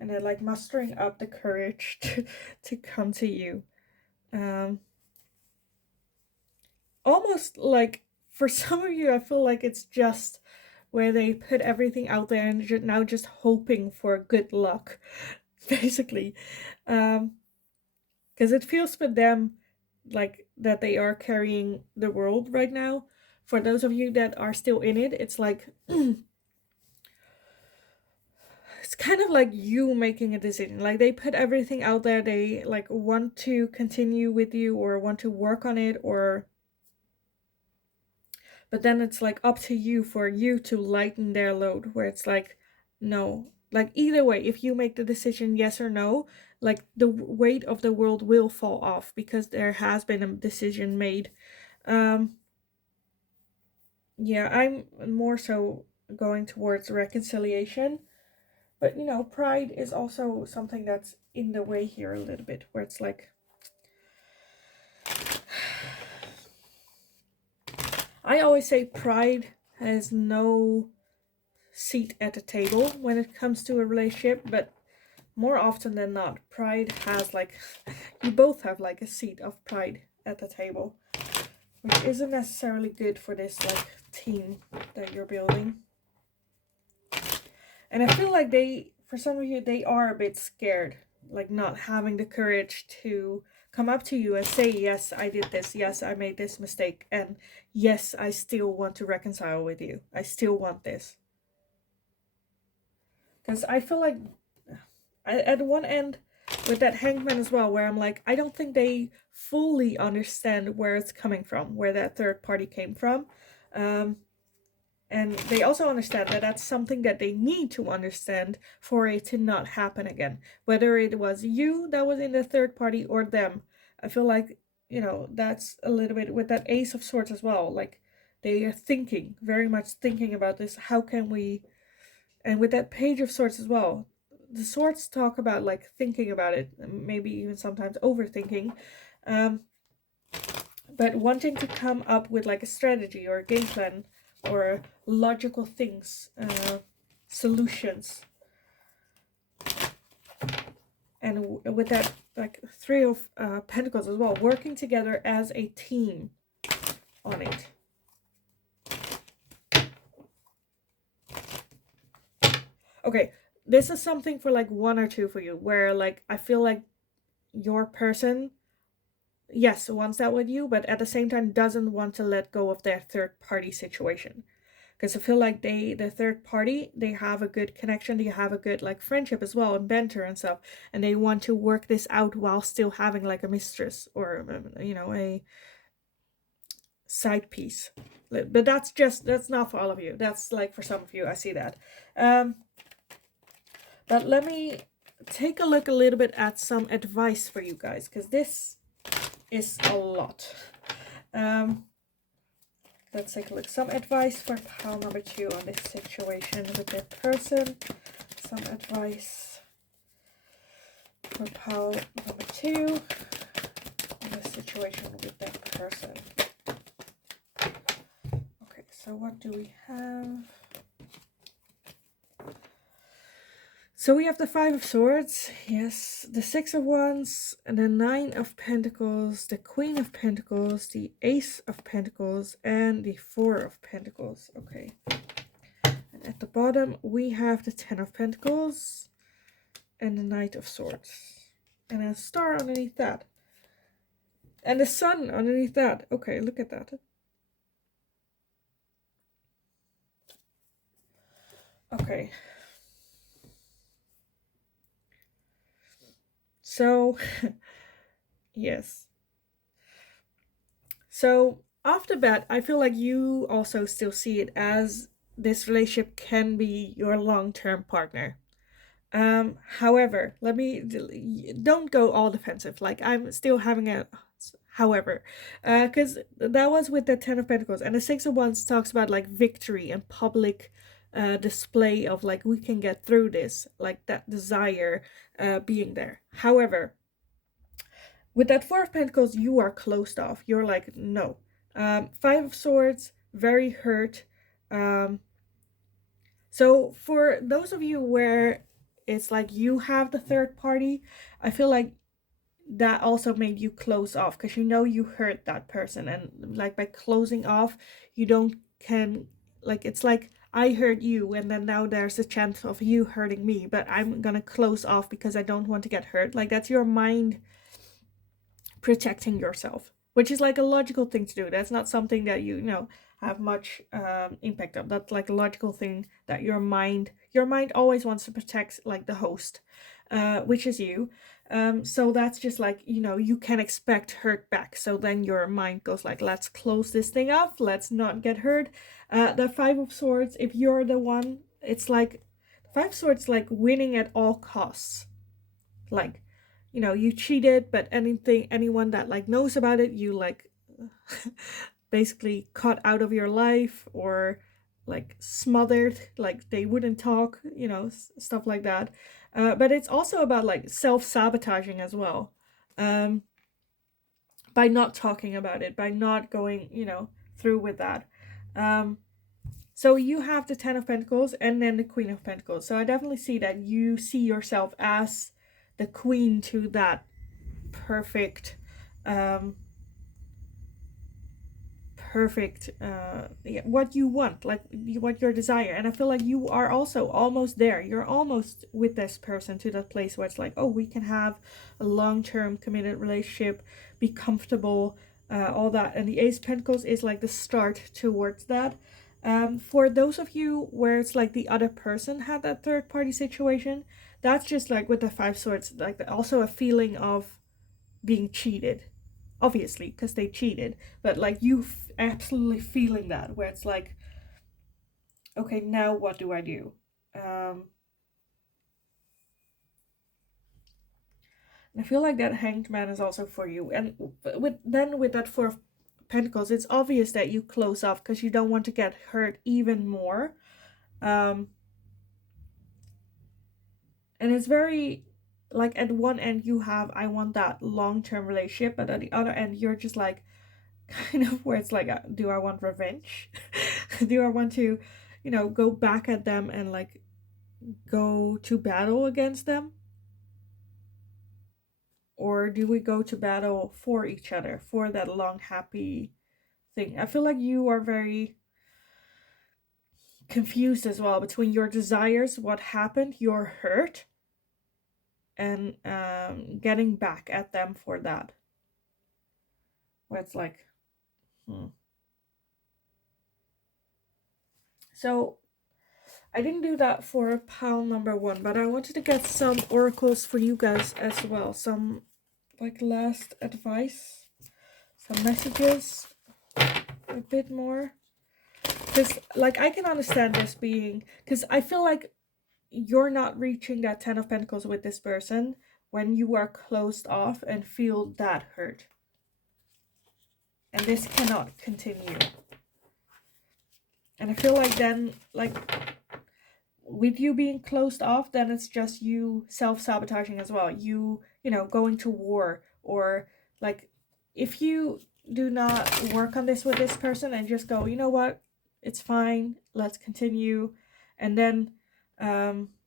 they're like mustering up the courage to come to you. Almost like for some of you, I feel like it's just where they put everything out there and now just hoping for good luck, basically. Because it feels for them like that they are carrying the world right now. For those of you that are still in it, it's like it's kind of like you making a decision. Like they put everything out there, they like want to continue with you or want to work on it, or but then it's like up to you for you to lighten their load, where it's like no, like either way, if you make the decision yes or no, like the weight of the world will fall off because there has been a decision made. Yeah, I'm more so going towards reconciliation, but you know, pride is also something that's in the way here a little bit, where it's like I always say pride has no seat at the table when it comes to a relationship, but more often than not, pride has like, you both have like a seat of pride at the table, which isn't necessarily good for this like team that you're building. And I feel like they, for some of you, they are a bit scared, like not having the courage to come up to you and say, yes, I did this. Yes, I made this mistake. And yes, I still want to reconcile with you. I still want this. Because I feel like at one end with that hangman as well, where I'm like, I don't think they fully understand where it's coming from, where that third party came from. And they also understand that that's something that they need to understand for it to not happen again. Whether it was you that was in the third party or them. I feel like, you know, that's a little bit with that Ace of Swords as well. Like, they are thinking, very much thinking about this. How can we... And with that Page of Swords as well. The swords talk about, like, thinking about it. Maybe even sometimes overthinking. But wanting to come up with, like, a strategy or a game plan or logical things, solutions. And with that, like, Three of Pentacles as well, working together as a team on it. Okay, this is something for like one or two for you, where like I feel like your person, yes, wants that with you, but at the same time doesn't want to let go of their third party situation. Because I feel like the third party, they have a good connection, they have a good like friendship as well, and banter and stuff, and they want to work this out while still having like a mistress or a side piece. But that's not for all of you. That's like for some of you. I see that. Um, but let me take a look a little bit at some advice for you guys, because this is a lot. Let's take a look. Some advice for pile number 2 on this situation with their person. Some advice for pile number 2 on this situation with that person. Okay, so what do we have? So we have the 5 of Swords, yes, the 6 of Wands, and the 9 of Pentacles, the Queen of Pentacles, the Ace of Pentacles, and the 4 of Pentacles. Okay. And at the bottom, we have the 10 of Pentacles and the Knight of Swords. And a star underneath that. And the sun underneath that. Okay, look at that. Okay. So, yes. So, off the bat, I feel like you also still see it as this relationship can be your long-term partner. However, don't go all defensive. Like, I'm still having a however, because that was with the 10 of Pentacles, and the 6 of Wands talks about like victory and public display of like we can get through this, like that desire being there. However, with that 4 of Pentacles, you are closed off. You're like, no. 5 of Swords, very hurt. So for those of you where it's like you have the third party, I feel like that also made you close off, because you know you hurt that person, and like by closing off, you don't can like, it's like I hurt you, and then now there's a chance of you hurting me, but I'm gonna close off because I don't want to get hurt. Like, that's your mind protecting yourself, which is like a logical thing to do. That's not something that you know have much impact on. That's like a logical thing that your mind always wants to protect, like the host, which is you. So that's just like, you know, you can expect hurt back. So then your mind goes like, let's close this thing off, let's not get hurt. The 5 of Swords, if you're the one, it's like 5 of Swords, like winning at all costs. Like, you know, you cheated, but anyone that like knows about it, you like basically cut out of your life, or like smothered, like they wouldn't talk, you know, stuff like that. But it's also about like self-sabotaging as well, by not talking about it, by not going, you know, through with that. So you have the 10 of Pentacles and then the Queen of Pentacles. So I definitely see that you see yourself as the queen to that perfect what you want, like what your desire. And I feel like you are also almost there. You're almost with this person to that place where it's like, oh, we can have a long-term committed relationship, be comfortable, all that. And the Ace of Pentacles is like the start towards that. For those of you where it's like the other person had that third party situation, that's just like with the 5 Swords, like also a feeling of being cheated, obviously, because they cheated, but like you absolutely feeling that, where it's like, okay, now what do I do? I feel like that Hanged Man is also for you. And with that 4 of Pentacles, it's obvious that you close off because you don't want to get hurt even more. And it's very, like, at one end you have, I want that long-term relationship, but at the other end you're just like, kind of where it's like, do I want revenge? Do I want to, you know, go back at them and like go to battle against them? Or do we go to battle for each other, for that long happy thing? I feel like you are very confused as well between your desires, what happened, your hurt, and getting back at them for that. Where it's like, So I didn't do that for pile number 1, but I wanted to get some oracles for you guys as well. Some like last advice, some messages, a bit more. Because like I can understand this being, because I feel like you're not reaching that 10 of Pentacles with this person when you are closed off and feel that hurt. And this cannot continue. And I feel like then, like, with you being closed off, then it's just you self-sabotaging as well. You know, going to war, or like, if you do not work on this with this person and just go, you know what, it's fine, let's continue, and then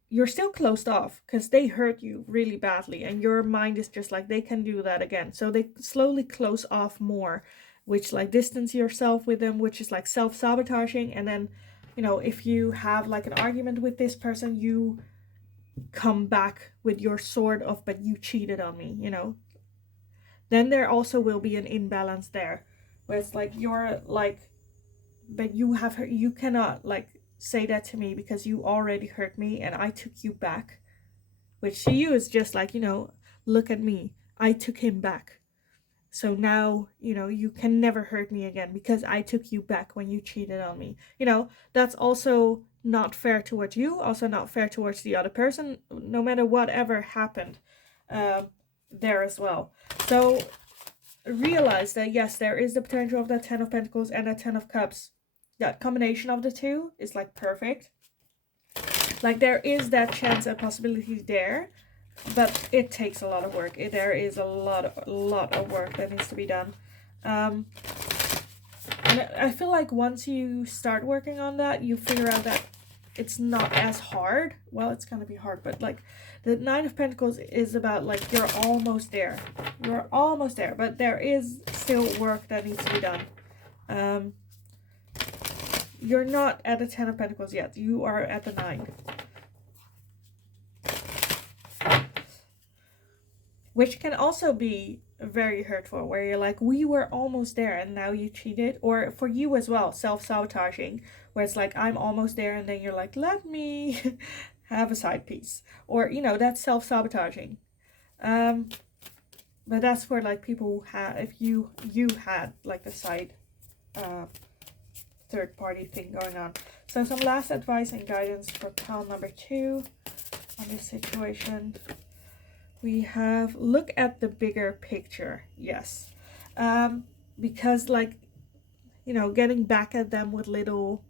you're still closed off because they hurt you really badly, and your mind is just like, they can do that again. So they slowly close off more, which like distance yourself with them, which is like self-sabotaging. And then, you know, if you have like an argument with this person, you come back with your sword of, but you cheated on me, you know. Then there also will be an imbalance there, where it's like, you're like, but you cannot like say that to me because you already hurt me and I took you back. Which to you is just like, you know, look at me, I took him back. So now, you know, you can never hurt me again because I took you back when you cheated on me. You know, that's also not fair towards you, also not fair towards the other person, no matter whatever happened there as well. So realize that, yes, there is the potential of that 10 of Pentacles and that 10 of Cups. That combination of the two is like perfect. Like there is that chance and possibility there. But it takes a lot of work. There is a lot of work that needs to be done. And I feel like once you start working on that, you figure out that it's not as hard. Well, it's going to be hard, but like the 9 of Pentacles is about like, you're almost there. You're almost there, but there is still work that needs to be done. You're not at the 10 of Pentacles yet. You are at the 9. Which can also be very hurtful, where you're like, we were almost there and now you cheated. Or for you as well, self-sabotaging, where it's like, I'm almost there, and then you're like, let me have a side piece. Or, you know, that's self-sabotaging. But that's where like people have, if you had like the side third party thing going on. So some last advice and guidance for pile number 2 on this situation. We have, look at the bigger picture. Yes. Because like, you know, getting back at them with little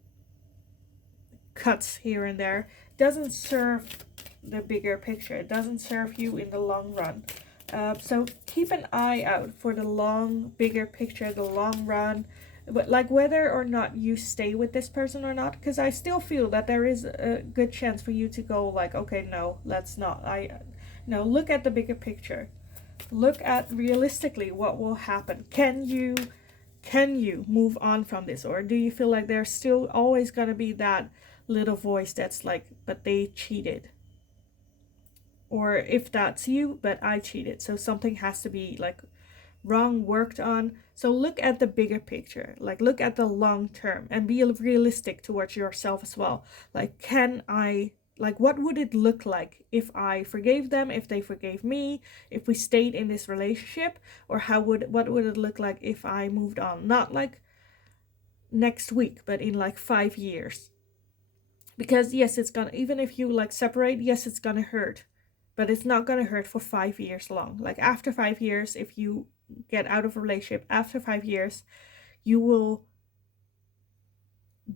cuts here and there doesn't serve the bigger picture. It doesn't serve you in the long run. So keep an eye out for the long, bigger picture, the long run. But like whether or not you stay with this person or not, because I still feel that there is a good chance for you to go like, okay, no, let's not. No, look at the bigger picture. Look at realistically what will happen. Can you move on from this? Or do you feel like there's still always going to be that little voice that's like, but they cheated? Or if that's you, but I cheated. So something has to be like wrong, worked on. So look at the bigger picture. Like look at the long term and be realistic towards yourself as well. Like, can I, like, what would it look like if I forgave them, if they forgave me, if we stayed in this relationship? Or what would it look like if I moved on? Not like next week, but in like 5 years. Because yes, it's gonna, even if you like separate, yes, it's gonna hurt, but it's not gonna hurt for 5 years long. Like after 5 years, if you get out of a relationship, after 5 years, you will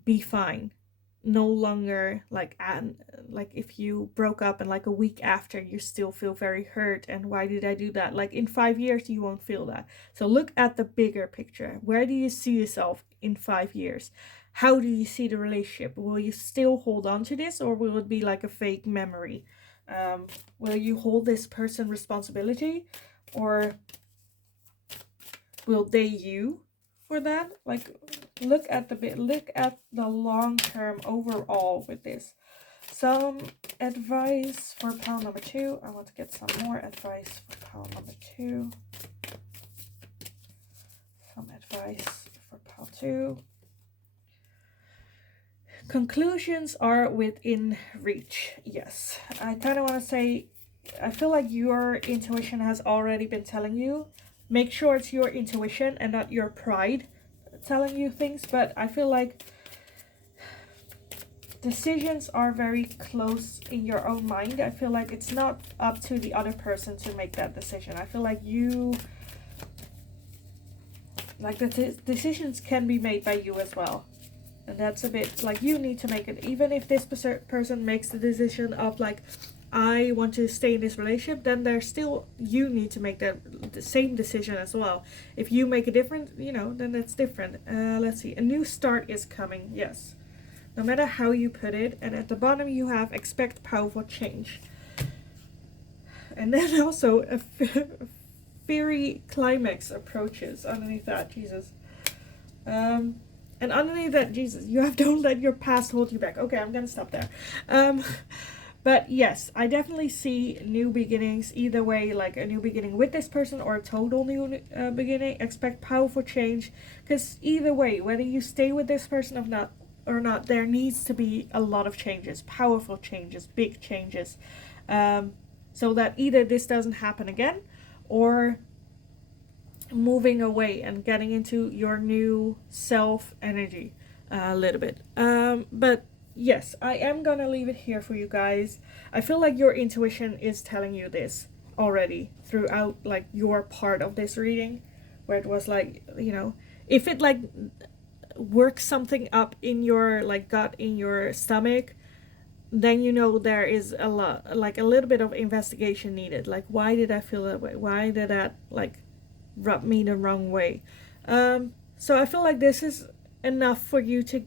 be fine. No longer like, and like if you broke up and like a week after you still feel very hurt and why did I do that, like in 5 years you won't feel that. So look at the bigger picture. Where do you see yourself in 5 years? How do you see the relationship? Will you still hold on to this, or will it be like a fake memory? Will you hold this person responsibility, or will they you for that? Like, look at the long term overall with this. Some advice for pile number 2. I want to get some more advice for pile number 2. Some advice for pile 2. Conclusions are within reach. Yes, I kind of want to say, I feel like your intuition has already been telling you. Make sure it's your intuition and not your pride telling you things, but I feel like decisions are very close in your own mind. I feel like it's not up to the other person to make that decision. I feel like the decisions can be made by you as well. And that's a bit like you need to make it. Even if this person makes the decision of like, I want to stay in this relationship, then there's still, you need to make the same decision as well. If you make a different, then that's different. Let's see. A new start is coming. Yes. No matter how you put it. And at the bottom you have expect powerful change. And then also a fiery climax approaches underneath that. Jesus. And underneath that, Jesus, you have don't let your past hold you back. Okay, I'm going to stop there. But yes, I definitely see new beginnings. Either way, like a new beginning with this person or a total new beginning. Expect powerful change. Because either way, whether you stay with this person or not, there needs to be a lot of changes. Powerful changes, big changes. So that either this doesn't happen again or moving away and getting into your new self energy a little bit. But yes, I am gonna leave it here for you guys. I feel like your intuition is telling you this already throughout like your part of this reading, where it was like, if it like works something up in your like gut, in your stomach, then there is a little bit of investigation needed. Like, why did I feel that way? Why did that like rub me the wrong way? So I feel like this is enough for you to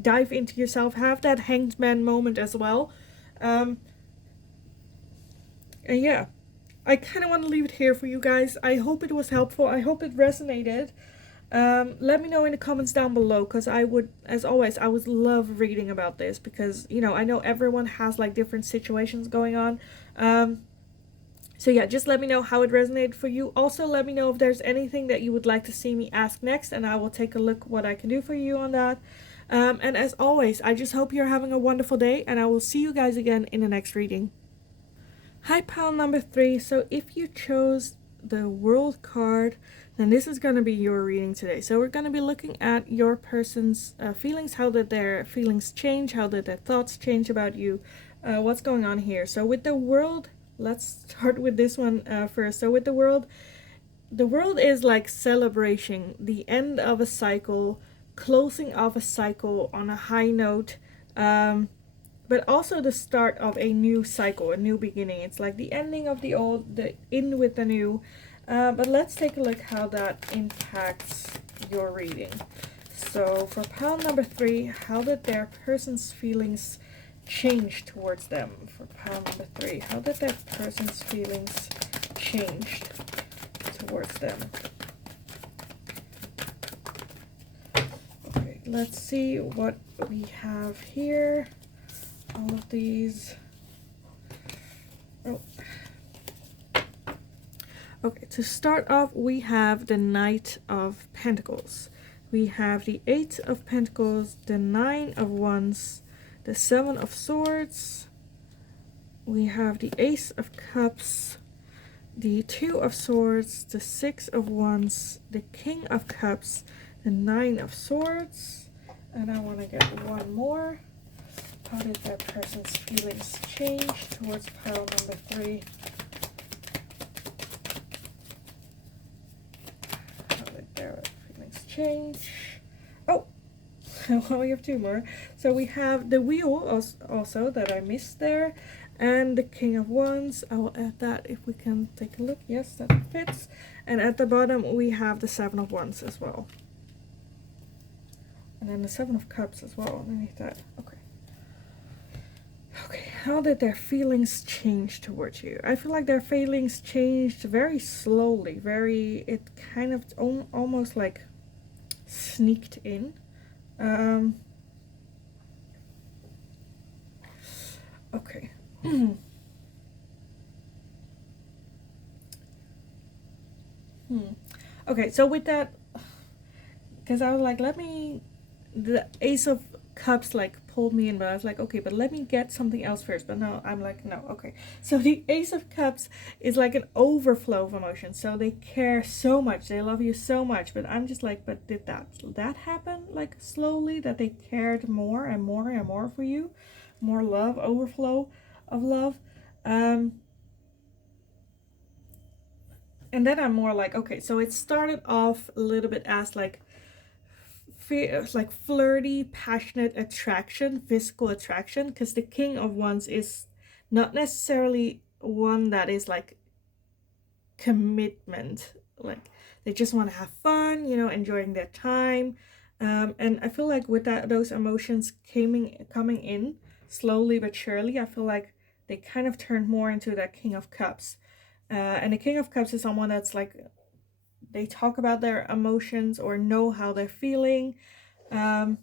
dive into yourself, have that hanged man moment as well. And yeah, I kind of want to leave it here for you guys. I hope it was helpful. I hope it resonated. Let me know in the comments down below, because I would, as always, I would love reading about this, because I know everyone has like different situations going on. So yeah, just let me know how it resonated for you. Also, let me know if there's anything that you would like to see me ask next, and I will take a look what I can do for you on that. And as always, I just hope you're having a wonderful day, and I will see you guys again in the next reading. Hi, pile number 3. So if you chose the World card, then this is going to be your reading today. So we're going to be looking at your person's feelings. How did their feelings change? How did their thoughts change about you? What's going on here? So with the World, let's start with this one first. So with the World is like celebration, the end of a cycle, closing of a cycle on a high note, but also the start of a new cycle, a new beginning. It's like the ending of the old, the in with the new. But let's take a look how that impacts your reading. So for pile number 3, how did their person's feelings change towards them? For pile number 3, how did that person's feelings change towards them? Okay, let's see what we have here. All of these. Oh. Okay, to start off, we have the Knight of Pentacles. We have the 8 of Pentacles, the 9 of Wands, the 7 of Swords. We have the Ace of Cups, the 2 of Swords, the 6 of Wands, the King of Cups, the 9 of Swords. And I want to get one more. How did that person's feelings change towards pile number 3? Their feelings change. Oh, well, we have 2 more. So we have the Wheel also that I missed there, and the King of Wands. I will add that if we can take a look. Yes, that fits. And at the bottom we have the 7 of Wands as well, and then the 7 of Cups as well underneath that. Okay, how did their feelings change towards you? I feel like their feelings changed very slowly, it kind of almost like sneaked in. Okay. Okay, so with that, because I was like, the Ace of Cups like pulled me in, but I was like, okay, but let me get something else first. But no, I'm like, no, okay. So the Ace of Cups is like an overflow of emotion. So they care so much, they love you so much. But I'm just like, but did that happen like slowly? That they cared more and more and more for you, more love, overflow of love. Um, and then I'm more like, okay, so it started off a little bit as like flirty, passionate attraction, physical attraction, because the King of Wands is not necessarily one that is like commitment. Like they just want to have fun, enjoying their time. And I feel like with those emotions coming in slowly but surely, I feel like they kind of turned more into that King of Cups. And the King of Cups is someone that's like they talk about their emotions or know how they're feeling. Um,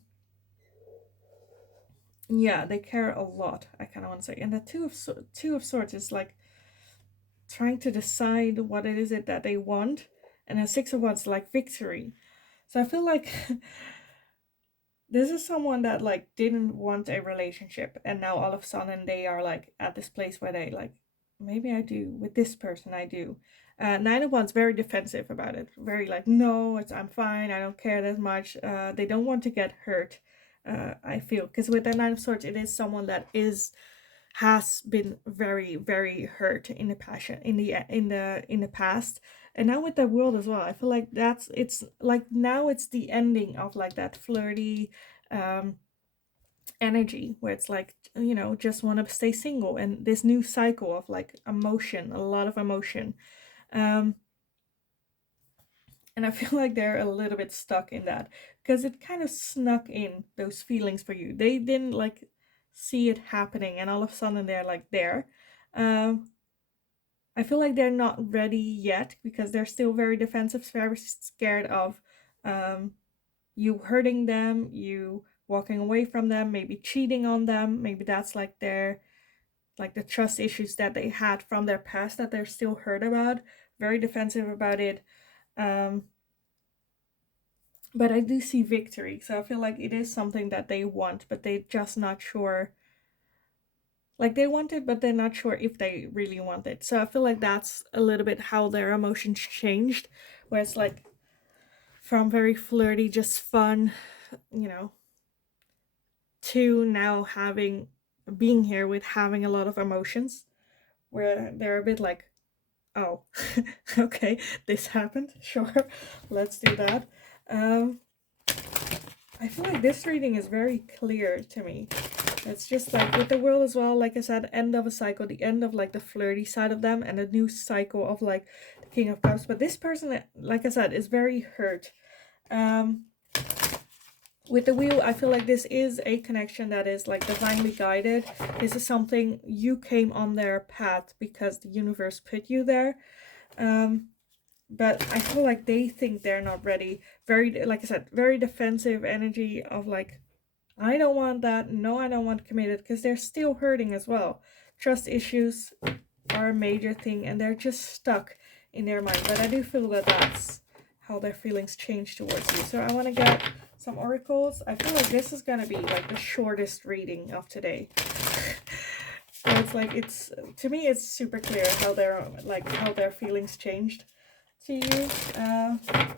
yeah, they care a lot. I kind of want to say, and the two of swords is like trying to decide what it is that they want, and the Six of Wands like victory. So I feel like this is someone that like didn't want a relationship, and now all of a sudden they are like at this place where they like, maybe I do with this person. I do. Nine of Wands very defensive about it, very like, no, I'm fine, I don't care that much. They don't want to get hurt. I feel, because with the Nine of Swords, it is someone that has been very, very hurt in the passion in the past. And now with the World as well, I feel like it's like now it's the ending of like that flirty um energy where it's like, just want to stay single, and this new cycle of like emotion, a lot of emotion. um and I feel like they're a little bit stuck in that, because it kind of snuck in those feelings for you. They didn't like see it happening, and all of a sudden they're like there. um I feel like they're not ready yet, because they're still very defensive, very scared of um you hurting them, you walking away from them, maybe cheating on them. Maybe that's like their like the trust issues that they had from their past that they're still hurt about. Very defensive about it. Um but I do see victory. So I feel like it is something that they want, but they're just not sure. Like they want it, but they're not sure if they really want it. So I feel like that's a little bit how their emotions changed, where it's like from very flirty, just fun, you know, to now being here with having a lot of emotions, where they're a bit like, oh, okay, this happened, sure, let's do that. um I feel like this reading is very clear to me. It's just like with the World as well, like I said, end of a cycle, the end of like the flirty side of them, and a new cycle of like the King of Cups. But this person, like I said, is very hurt. um with the Wheel, I feel like this is a connection that is like divinely guided. This is something you came on their path because the universe put you there. But I feel like they think they're not ready. Very, like I said, very defensive energy of like, I don't want that. No, I don't want committed, because they're still hurting as well. Trust issues are a major thing, and they're just stuck in their mind. But I do feel that that's how their feelings change towards you. So I want to get some oracles. I feel like this is going to be like the shortest reading of today. So it's like, to me it's super clear how their feelings changed to you.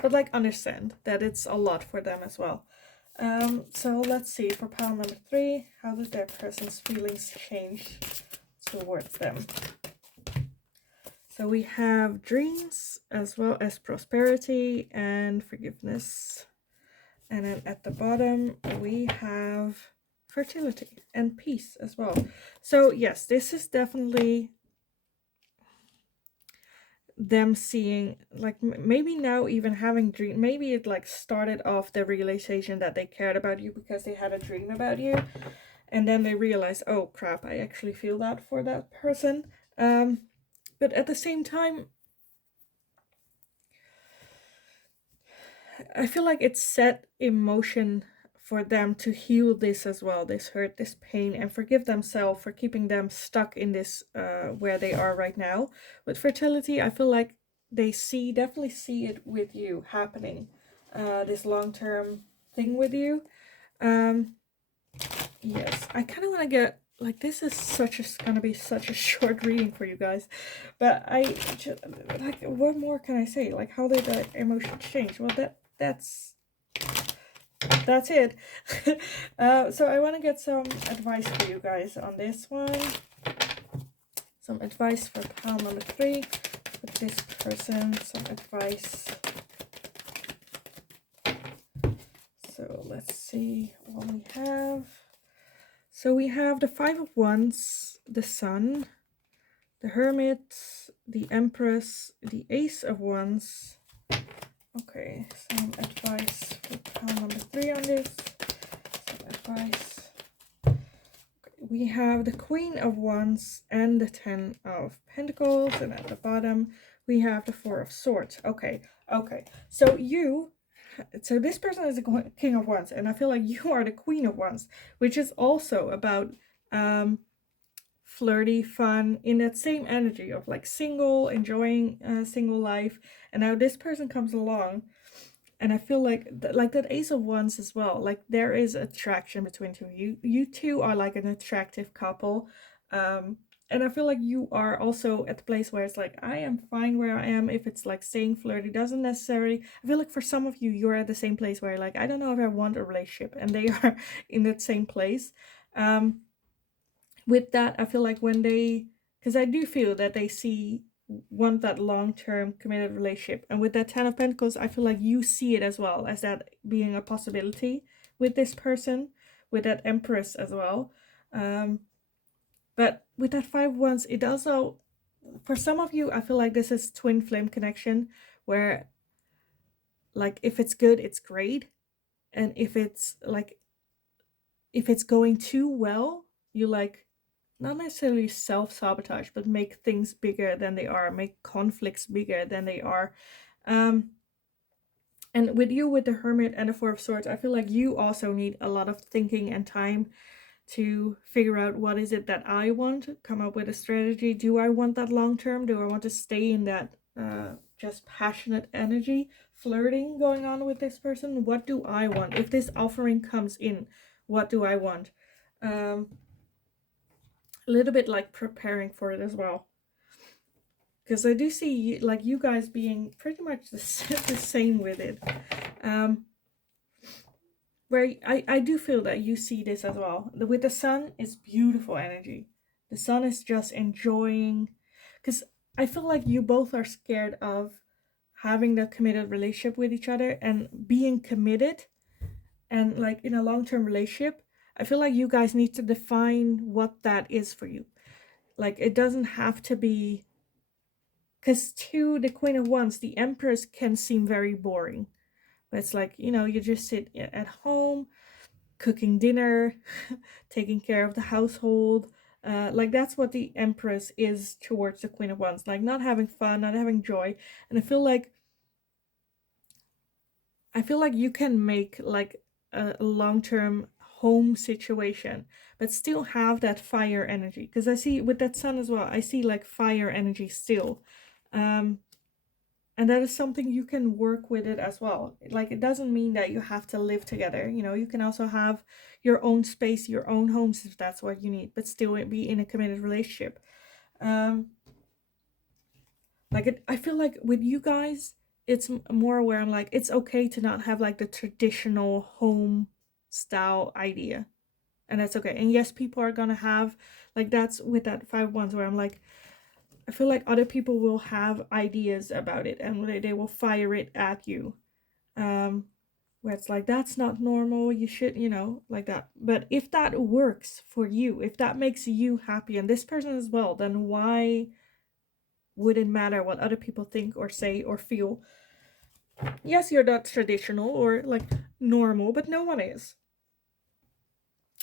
But like understand that it's a lot for them as well. So let's see, for pile number 3, how did their person's feelings change towards them? So we have dreams as well as prosperity and forgiveness. And then at the bottom we have fertility and peace as well. So yes, this is definitely them seeing, like, maybe now even having dream. Maybe it like started off the realization that they cared about you because they had a dream about you, and then they realized, oh crap, I actually feel that for that person. But at the same time, I feel like it's set emotion for them to heal this as well, this hurt, this pain, and forgive themselves for keeping them stuck in this where they are right now. With fertility, I feel like they definitely see it with you happening, this long term thing with you. Um, yes, I kind of want to get like this is gonna be such a short reading for you guys, but I just like what more can I say? Like how did the emotions change? Well, that's it. So I want to get some advice for you guys on this one. Some advice for pile number 3 with this person. Some advice. So let's see what we have. So we have the 5 of Wands, the Sun, the Hermit, the Empress, the Ace of Wands. Okay, some advice for pile number 3 on this. Some advice. Okay, we have the Queen of Wands and the 10 of Pentacles, and at the bottom we have the 4 of Swords. Okay. So this person is the King of Wands, and I feel like you are the Queen of Wands, which is also about flirty, fun, in that same energy of like single, enjoying single life. And now this person comes along, and I feel like that Ace of Wands as well. Like there is attraction between you. You two are like an attractive couple. And I feel like you are also at the place where it's like, I am fine where I am. If it's like staying flirty, doesn't necessarily. I feel like for some of you, you're at the same place where like, I don't know if I want a relationship, and they are in that same place. With that, I feel like because I do feel that they want that long-term committed relationship, and with that 10 of Pentacles, I feel like you see it as well as that being a possibility with this person, with that Empress as well. But with that 5 of Wands, it also, for some of you, I feel like this is twin flame connection, where like if it's good, it's great, and if it's going too well, you like not necessarily self-sabotage, but make things bigger than they are, make conflicts bigger than they are. And with you, with the Hermit and the 4 of Swords, I feel like you also need a lot of thinking and time to figure out what is it that I want, come up with a strategy. Do I want that long term? Do I want to stay in that just passionate energy, flirting going on with this person? What do I want? If this offering comes in, what do I want? A little bit like preparing for it as well. Because I do see like you guys being pretty much the same with it. Where I do feel that you see this as well. With the Sun, it's beautiful energy. The Sun is just enjoying, because I feel like you both are scared of having the committed relationship with each other and being committed, and like in a long-term relationship. I feel like you guys need to define what that is for you. Like it doesn't have to be, because to the Queen of Wands, the Empress can seem very boring. But it's like, you just sit at home, cooking dinner, taking care of the household. Like that's what the Empress is towards the Queen of Wands. Like not having fun, not having joy. And I feel like you can make like a long-term home situation, but still have that fire energy. Because I see with that Sun as well, I see like fire energy still. And that is something you can work with it as well. Like it doesn't mean that you have to live together. You can also have your own space, your own homes if that's what you need, but still be in a committed relationship. I feel like with you guys, it's more where I'm like, it's okay to not have like the traditional home style idea. And that's okay. And yes, people are gonna have, like that's with that 5 Wands where I'm like, I feel like other people will have ideas about it and they will fire it at you. Where it's like, that's not normal, you should, like that. But if that works for you, if that makes you happy and this person as well, then why would it matter what other people think or say or feel? Yes, you're not traditional or like normal, but no one is.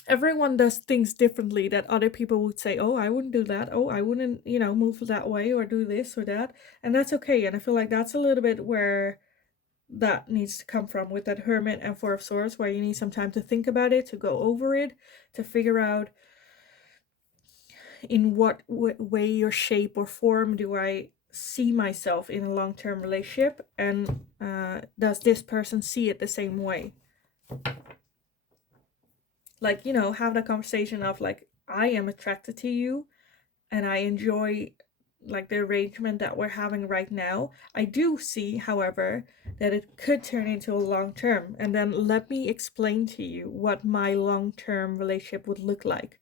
Everyone does things differently that other people would say, oh, I wouldn't do that. Oh, I wouldn't, move that way or do this or that. And that's okay. And I feel like that's a little bit where that needs to come from with that Hermit and Four of Swords, where you need some time to think about it, to go over it, to figure out in what way or shape or form do I see myself in a long-term relationship, and does this person see it the same way? Like, have that conversation of like, I am attracted to you and I enjoy like the arrangement that we're having right now. I do see, however, that it could turn into a long term, and then let me explain to you what my long-term relationship would look like.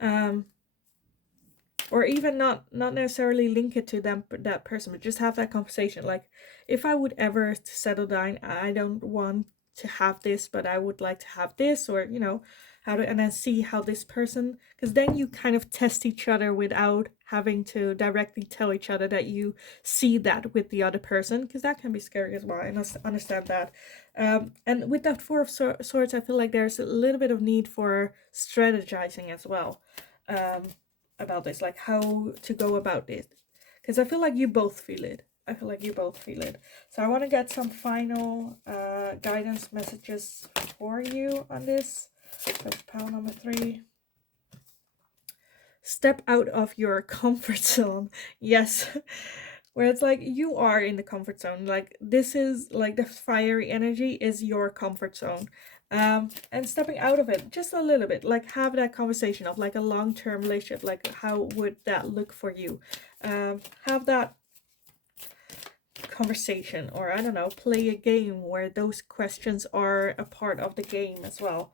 um or even not necessarily link it to them, that person, but just have that conversation. Like, if I would ever settle down, I don't want to have this, but I would like to have this, or how to, and then see how this person, because then you kind of test each other without having to directly tell each other that you see that with the other person, because that can be scary as well. I understand that. And with that Four of Swords, I feel like there's a little bit of need for strategizing as well. About this, like how to go about it, because I feel like you both feel it. So I want to get some final guidance messages for you on this. So pile number 3. Step out of your comfort zone. Yes. Where it's like you are in the comfort zone. Like, this is like the fiery energy is your comfort zone. And stepping out of it just a little bit, like have that conversation of like a long-term relationship, like how would that look for you? Have that conversation, or I don't know, play a game where those questions are a part of the game as well.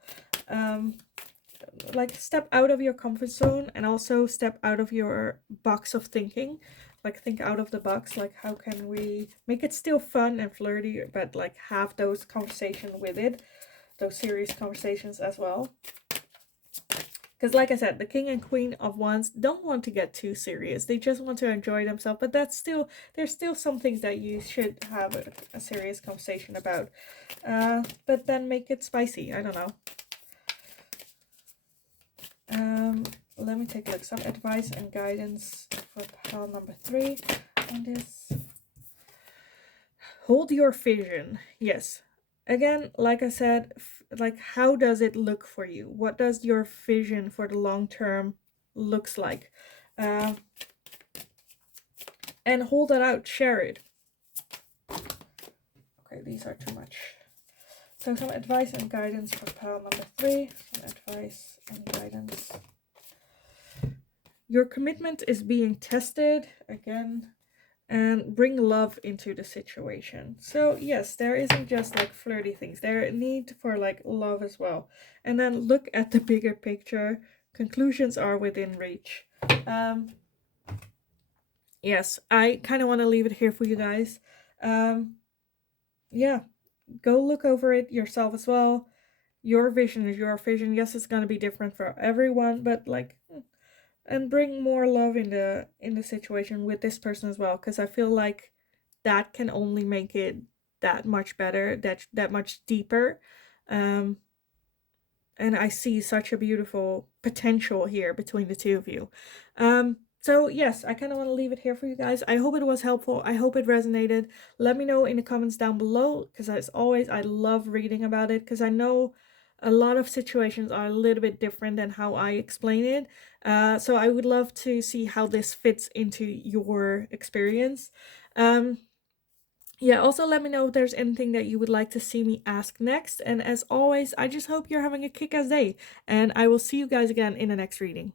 Like, step out of your comfort zone, and also step out of your box of thinking. Like, think out of the box, like how can we make it still fun and flirty, but like have those conversations with it, those serious conversations as well. Because like I said, the King and Queen of Wands don't want to get too serious. They just want to enjoy themselves. But there's still some things that you should have a serious conversation about. But then make it spicy. I don't know. Let me take a look. Some advice and guidance for pile number 3 on this. Hold your vision. Yes. Again, like I said, like, how does it look for you? What does your vision for the long term looks like? And hold that out. Share it. Okay, these are too much. So some advice and guidance for pile number 3. Some advice and guidance. Your commitment is being tested again, and bring love into the situation. So yes, there isn't just like flirty things. There need for like love as well. And then look at the bigger picture. Conclusions are within reach. Yes, I kind of want to leave it here for you guys. Yeah, go look over it yourself as well. Your vision is your vision. Yes, it's going to be different for everyone, but like, and bring more love in the situation with this person as well, because I feel like that can only make it that much better, that much deeper. And I see such a beautiful potential here between the two of you. So yes, I kind of want to leave it here for you guys. I hope it was helpful. I hope it resonated. Let me know in the comments down below, because as always, I love reading about it, because I know a lot of situations are a little bit different than how I explain it. So I would love to see how this fits into your experience. Yeah, also let me know if there's anything that you would like to see me ask next. And as always, I just hope you're having a kick-ass day. And I will see you guys again in the next reading.